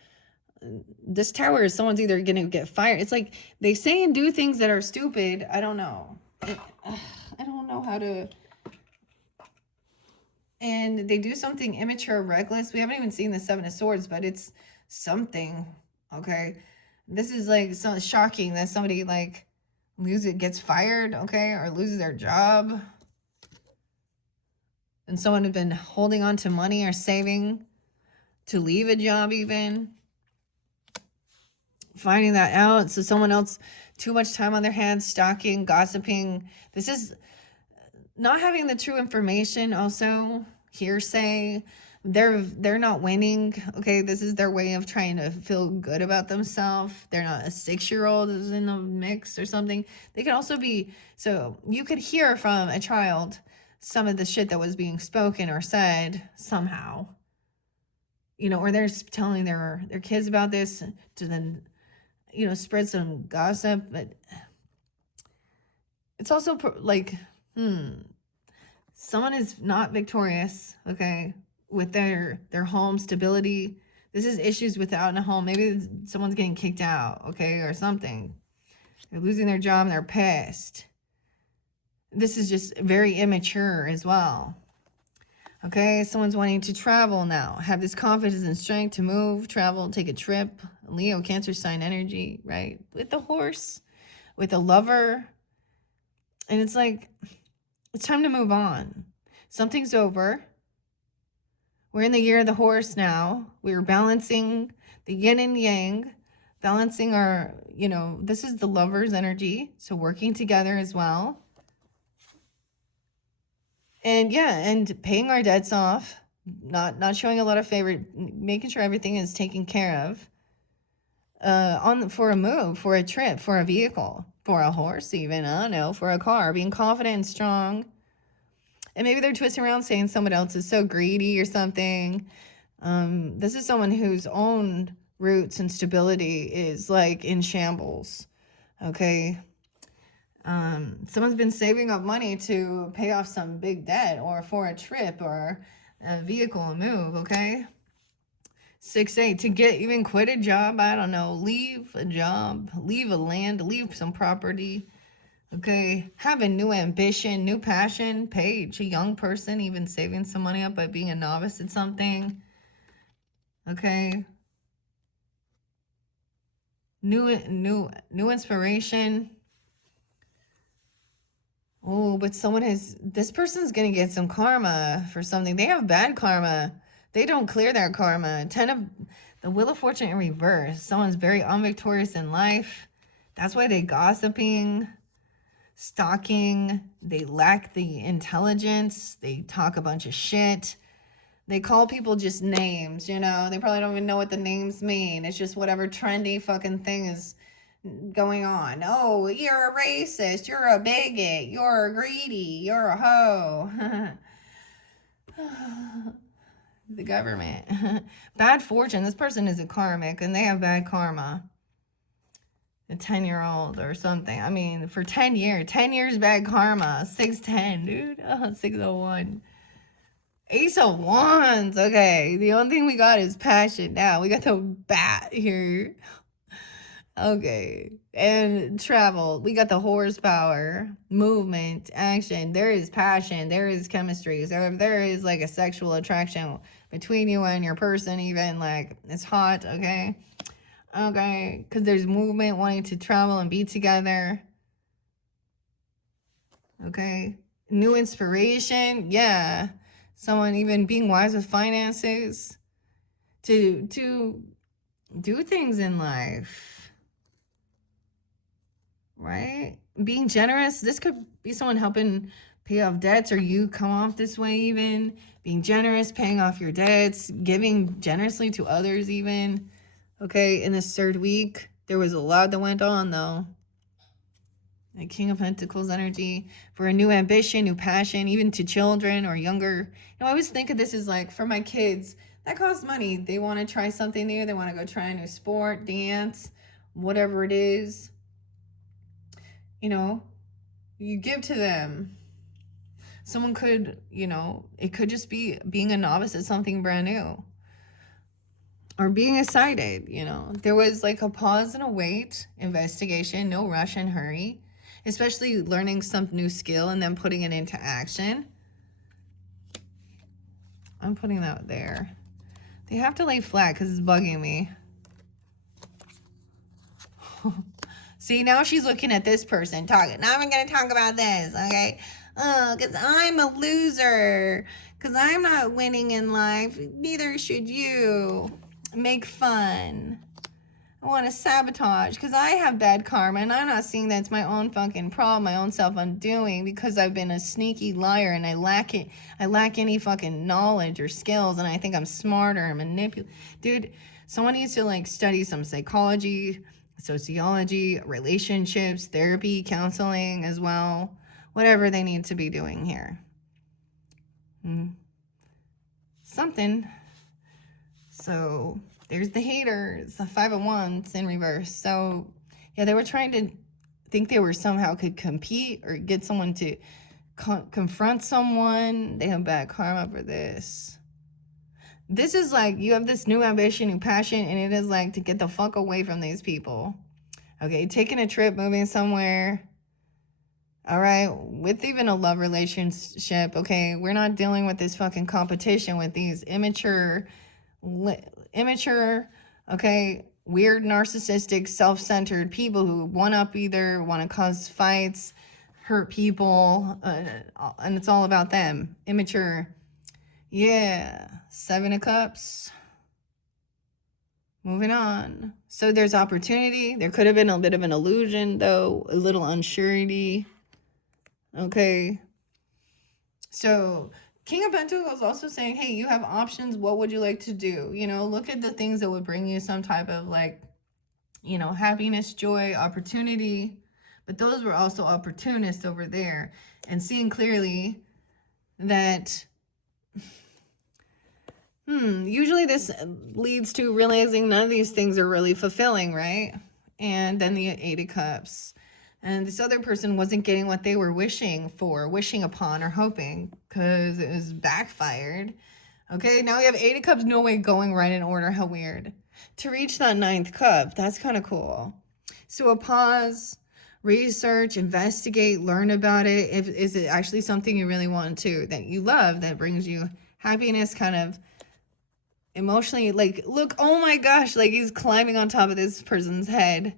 this tower is someone's either going to get fired. It's like they say and do things that are stupid. I don't know. I don't know how to. And they do something immature, reckless. We haven't even seen the 7 of Swords, but it's something. Okay. This is like so shocking that somebody like gets fired, okay, or loses their job. And someone had been holding on to money or saving to leave a job even. Finding that out. So someone else, too much time on their hands, stalking, gossiping. This is not having the true information, also hearsay. They're not winning. Okay, this is their way of trying to feel good about themselves. They're not a 6-year-old is in the mix or something. They could also be, so you could hear from a child some of the shit that was being spoken or said somehow. Or they're telling their kids about this to then, spread some gossip. But it's also like, someone is not victorious, okay, with their home stability. This is issues without a home. Maybe someone's getting kicked out, okay, or something. They're losing their job and they're pissed. This is just very immature as well. Okay, someone's wanting to travel now. Have this confidence and strength to move, travel, take a trip. Leo, Cancer sign energy, right? With the horse, with a lover. And it's like, it's time to move on. Something's over. We're in the year of the horse now. We're balancing the yin and yang, balancing our, this is the lover's energy. So working together as well. And yeah, and paying our debts off, not showing a lot of favor, making sure everything is taken care of. For a move, for a trip, for a vehicle, for a horse even, I don't know, for a car, being confident and strong. And maybe they're twisting around saying someone else is so greedy or something. This is someone whose own roots and stability is like in shambles. Okay. Someone's been saving up money to pay off some big debt or for a trip or a vehicle, a move. Okay. 6-8, to get even quit a job. I don't know. Leave a job, leave a land, leave some property. Okay. Have a new ambition, new passion. Page, a young person, even saving some money up by being a novice at something. Okay. New inspiration. Oh, but this person's gonna get some karma for something. They have bad karma. They don't clear their karma. The Wheel of Fortune in reverse. Someone's very unvictorious in life. That's why they gossiping, stalking. They lack the intelligence. They talk a bunch of shit. They call people just names, you know? They probably don't even know what the names mean. It's just whatever trendy fucking thing is going on. Oh, you're a racist. You're a bigot. You're greedy. You're a hoe. The government. Bad fortune. This person is a karmic and they have bad karma. A 10-year-old or something. I mean, for 10 years bad karma. 610, dude. 601. Ace of Wands. Okay. The only thing we got is passion now. We got the bat here. Okay. And travel. We got the horsepower, movement, action. There is passion. There is chemistry. So if there is like a sexual attraction between you and your person, even like it's hot. Okay. Okay. Because there's movement, wanting to travel and be together. Okay. New inspiration. Yeah. Someone even being wise with finances to do things in life, right? Being generous. This could be someone helping pay off debts, or you come off this way even. Being generous, paying off your debts, giving generously to others even. Okay, in this third week, there was a lot that went on though. A King of Pentacles energy for a new ambition, new passion, even to children or younger. I always think of this as like for my kids, that costs money. They want to try something new. They want to go try a new sport, dance, whatever it is. You know, you give to them. Someone could, it could just be being a novice at something brand new. Or being excited, There was like a pause and a wait, investigation, no rush and hurry. Especially learning some new skill and then putting it into action. I'm putting that there. They have to lay flat because it's bugging me. See, now she's looking at this person talking. Now I'm going to talk about this, okay? Oh, because I'm a loser. Because I'm not winning in life. Neither should you. Make fun. I want to sabotage because I have bad karma and I'm not seeing that's my own fucking problem, my own self-undoing, because I've been a sneaky liar and I lack it. I lack any fucking knowledge or skills and I think I'm smarter and manipulative. Dude, someone needs to like study some psychology, sociology, relationships, therapy, counseling as well. Whatever they need to be doing here. Something. So there's the haters, the 5 of Wands in reverse. So yeah, they were trying to think they were somehow could compete or get someone to confront someone. They have bad karma for this. This is like you have this new ambition, new passion, and it is like to get the fuck away from these people. Okay, taking a trip, moving somewhere. All right, with even a love relationship. Okay, we're not dealing with this fucking competition with these immature, okay, weird, narcissistic, self-centered people who want to cause fights, hurt people, and it's all about them. Immature. Yeah. 7 of Cups. Moving on. So there's opportunity. There could have been a bit of an illusion, though. A little unsurety. Okay. So King of Pentacles also saying, hey, you have options. What would you like to do? Look at the things that would bring you some type of like, happiness, joy, opportunity. But those were also opportunists over there. And seeing clearly, that usually this leads to realizing none of these things are really fulfilling, right? And then the Eight of Cups. And this other person wasn't getting what they were wishing for, wishing upon, or hoping, because it was backfired. Okay, now we have Eight of Cups, no way going right in order. How weird. To reach that ninth cup, that's kind of cool. So a pause, research, investigate, learn about it. Is it actually something you really want to, that you love, that brings you happiness, kind of emotionally, like, look, oh my gosh, like he's climbing on top of this person's head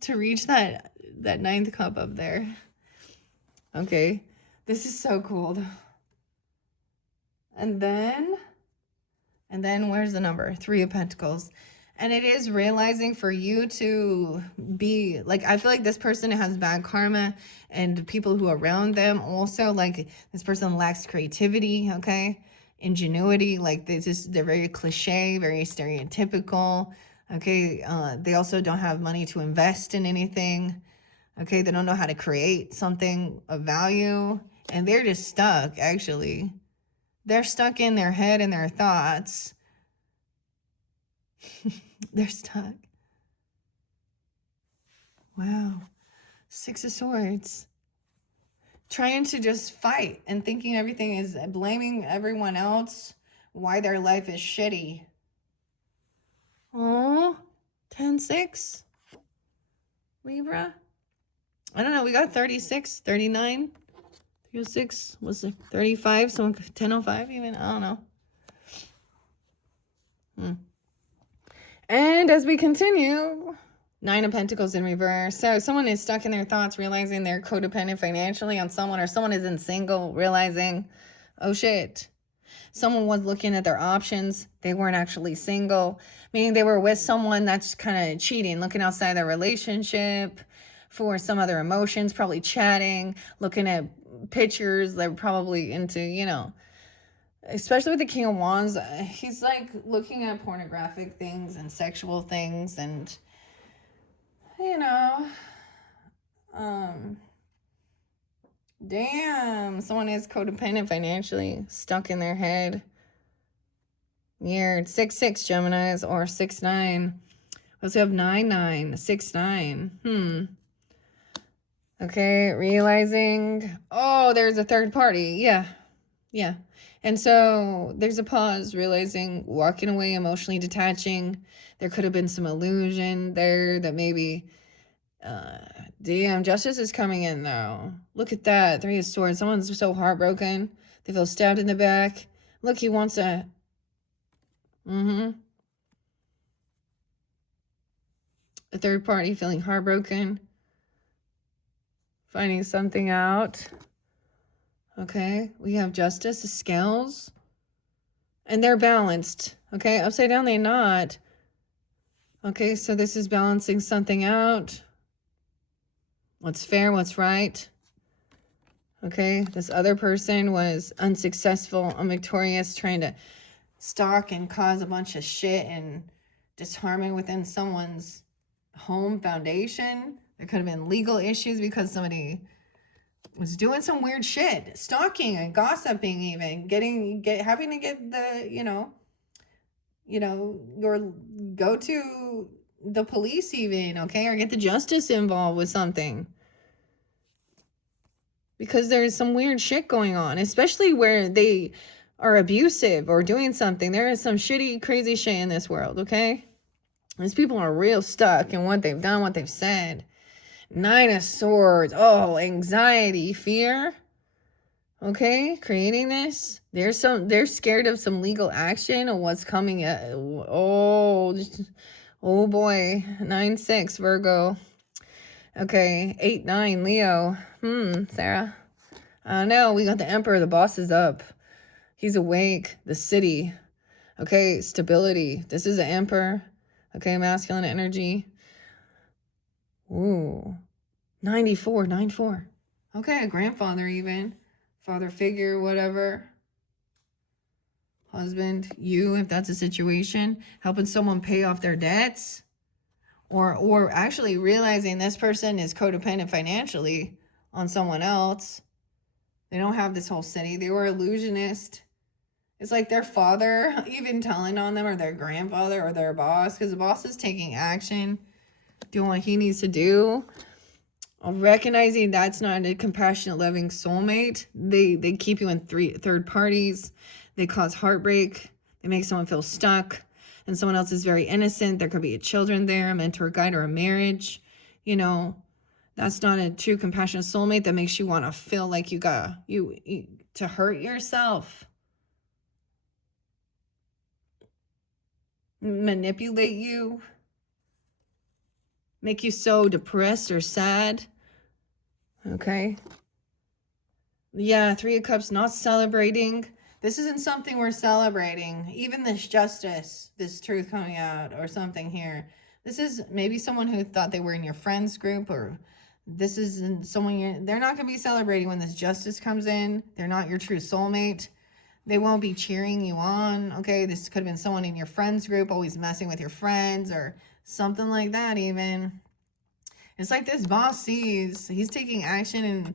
to reach that ninth cup up there. Okay, this is so cool. And then where's the number? Three of Pentacles. And it is realizing for you to be, like, I feel like this person has bad karma, and people who are around them also, like, this person lacks creativity, okay? Ingenuity, like, they're very cliche, very stereotypical, okay? They also don't have money to invest in anything, okay? They don't know how to create something of value, and they're just stuck, actually. They're stuck in their head and their thoughts. They're stuck. Wow. Six of Swords. Trying to just fight and thinking everything is, blaming everyone else why their life is shitty. Oh, 10-6. Libra. I don't know. We got 36, 39, 306. What's it? 35, so 1005 even. I don't know. And as we continue, Nine of Pentacles in reverse. So someone is stuck in their thoughts, realizing they're codependent financially on someone, or someone isn't single, realizing, oh shit. Someone was looking at their options. They weren't actually single, meaning they were with someone that's kind of cheating, looking outside their relationship for some other emotions, probably chatting, looking at pictures. They're probably into, you know, especially with the King of Wands, he's like looking at pornographic things and sexual things, and you know, damn, someone is codependent financially, stuck in their head. Weird. 6-6 Geminis, or 6-9. We also have 9-9, 6-9. Okay, realizing, oh, there's a third party. Yeah. And so there's a pause, realizing, walking away, emotionally detaching. There could have been some illusion there that maybe, damn, justice is coming in though. Look at that, 3 of Swords. Someone's so heartbroken. They feel stabbed in the back. Look, he wants a, a third party feeling heartbroken, finding something out. Okay, we have Justice, the Scales, and they're balanced. Okay, upside down they're not. Okay, so this is balancing something out. What's fair, what's right. Okay, this other person was unsuccessful, unvictorious, trying to stalk and cause a bunch of shit and disharmony within someone's home foundation. There could have been legal issues because somebody was doing some weird shit, stalking and gossiping, even having to get the, or go to the police even, okay, or get the justice involved with something, because there's some weird shit going on, especially where they are abusive or doing something. There is some shitty, crazy shit in this world, okay? These people are real stuck in what they've done, what they've said. 9 of Swords. Oh, anxiety, fear. Okay, creating this. They're scared of some legal action or what's coming. Oh boy. 9-6 Virgo. Okay, 8-9 Leo. Sarah. I don't know. We got the Emperor. The boss is up. He's awake. The city. Okay, stability. This is an Emperor. Okay, masculine energy. Ooh. 94. Okay, a grandfather even. Father figure, whatever. Husband, you, if that's a situation. Helping someone pay off their debts. Or actually realizing this person is codependent financially on someone else. They don't have this whole city. They were illusionist. It's like their father even telling on them, or their grandfather, or their boss, because the boss is taking action, doing what he needs to do. Recognizing that's not a compassionate, loving soulmate. They keep you in third parties. They cause heartbreak. They make someone feel stuck, and someone else is very innocent. There could be a children there, a mentor, guide, or a marriage. You know, that's not a true compassionate soulmate. That makes you want to feel like you to hurt yourself, manipulate you, make you so depressed or sad. Okay. Yeah, Three of Cups, not celebrating. This isn't something we're celebrating. Even this justice, this truth coming out, or something here. This is maybe someone who thought they were in your friends group, or this isn't someone they're not going to be celebrating when this justice comes in. They're not your true soulmate. They won't be cheering you on. Okay, this could have been someone in your friends group, always messing with your friends, or something like that even. It's like this boss sees, he's taking action, and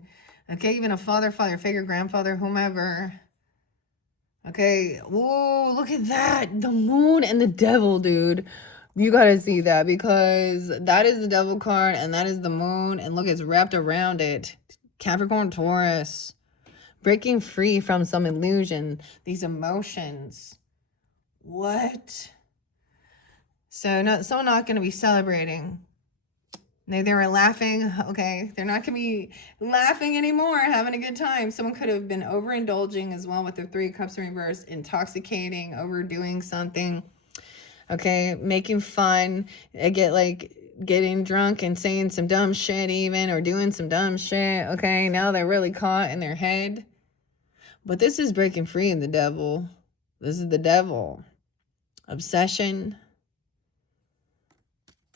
okay, even a father figure, grandfather, whomever. Okay, whoa, look at that. The moon and the devil, dude. You gotta see that, because that is the devil card and that is the moon. And look, it's wrapped around it. Capricorn, Taurus. Breaking free from some illusion. These emotions. What? So someone not going to be celebrating. They were laughing. Okay, they're not going to be laughing anymore, having a good time. Someone could have been overindulging as well with the Three of Cups in reverse, intoxicating, overdoing something. Okay, making fun. Getting drunk and saying some dumb shit even, or doing some dumb shit. Okay, now they're really caught in their head. But this is breaking free in the devil. This is the devil. Obsession,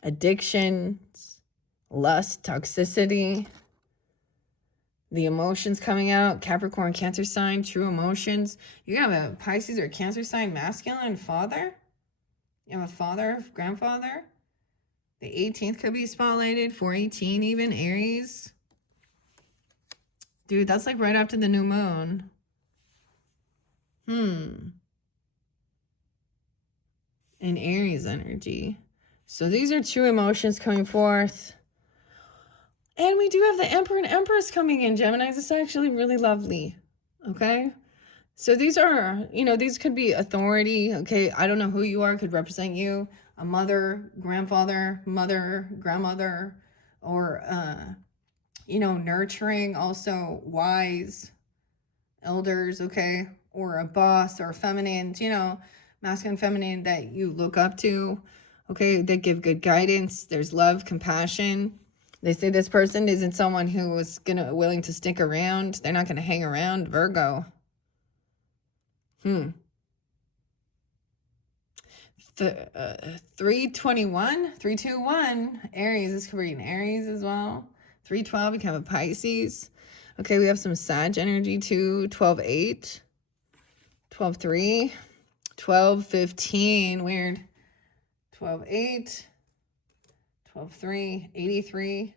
addictions, lust, toxicity, the emotions coming out. Capricorn, Cancer sign, true emotions. You have a Pisces or Cancer sign, masculine father. You have a father, grandfather. The 18th could be spotlighted. 418 even, Aries. Dude, that's like right after the new moon. In Aries energy. So these are true emotions coming forth. And we do have the Emperor and Empress coming in, Gemini. This is actually really lovely. Okay. So these are, these could be authority. Okay. I don't know who you are. Could represent you. A mother, grandfather, mother, grandmother, or, nurturing, also wise elders. Okay. Or a boss, or feminine, masculine, feminine that you look up to. Okay. They give good guidance. There's love, compassion. They say this person isn't someone who was willing to stick around. They're not gonna hang around. Virgo. 321, 321, Aries. This could be an Aries as well. 312, you can have a Pisces. Okay, we have some Sag energy too. 12-8, 12-3, 12-15, weird. 12-8, 12-3, 83.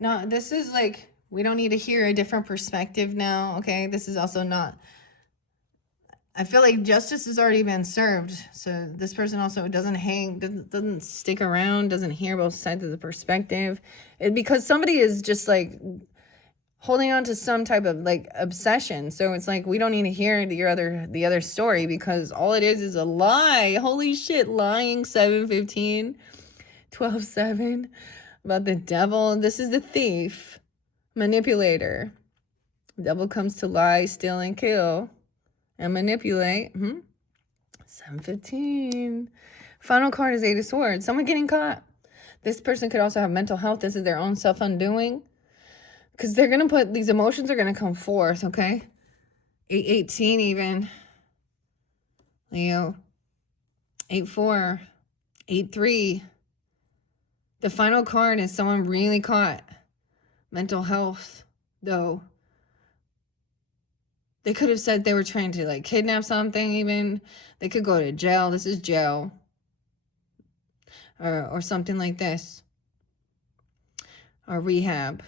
No, this is like, we don't need to hear a different perspective now, okay? This is also not, I feel like justice has already been served. So this person also doesn't stick around, doesn't hear both sides of the perspective. Because somebody is just like holding on to some type of like obsession. So it's like, we don't need to hear the other story, because all it is a lie. Holy shit, lying. 7-15, 12-7 about the devil. This is the thief, manipulator. Devil comes to lie, steal, and kill, and manipulate. 7-15. Final card is 8 of Swords. Someone getting caught. This person could also have mental health. This is their own self-undoing, because they're going to put, these emotions are going to come forth, okay? 8-18 even. Leo. 8-4. 8-3. The final card is someone really caught. Mental health, though. They could have said they were trying to like kidnap something even. They could go to jail. This is jail. Or something like this. Or rehab.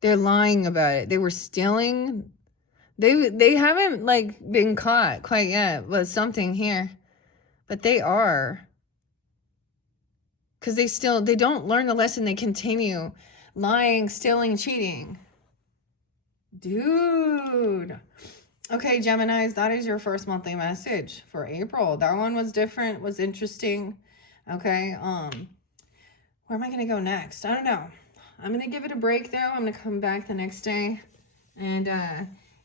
They're lying about it. They were stealing. They haven't like been caught quite yet, but something here. But they are. Because they don't learn the lesson. They continue lying, stealing, cheating. Dude. Okay, Geminis, that is your first monthly message for April. That one was different, was interesting. Okay, where am I gonna go next? I don't know. I'm gonna give it a break though. I'm gonna come back the next day, and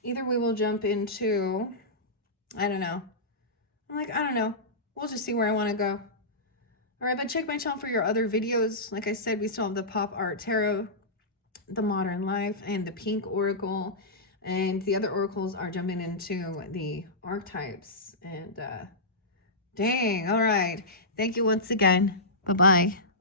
either we will jump into, I don't know. I don't know. We'll just see where I want to go. All right, but check my channel for your other videos. Like I said, we still have the Pop Art Tarot, the Modern Life, and the Pink Oracle. And the other oracles are jumping into the archetypes. And dang, all right. Thank you once again. Bye-bye.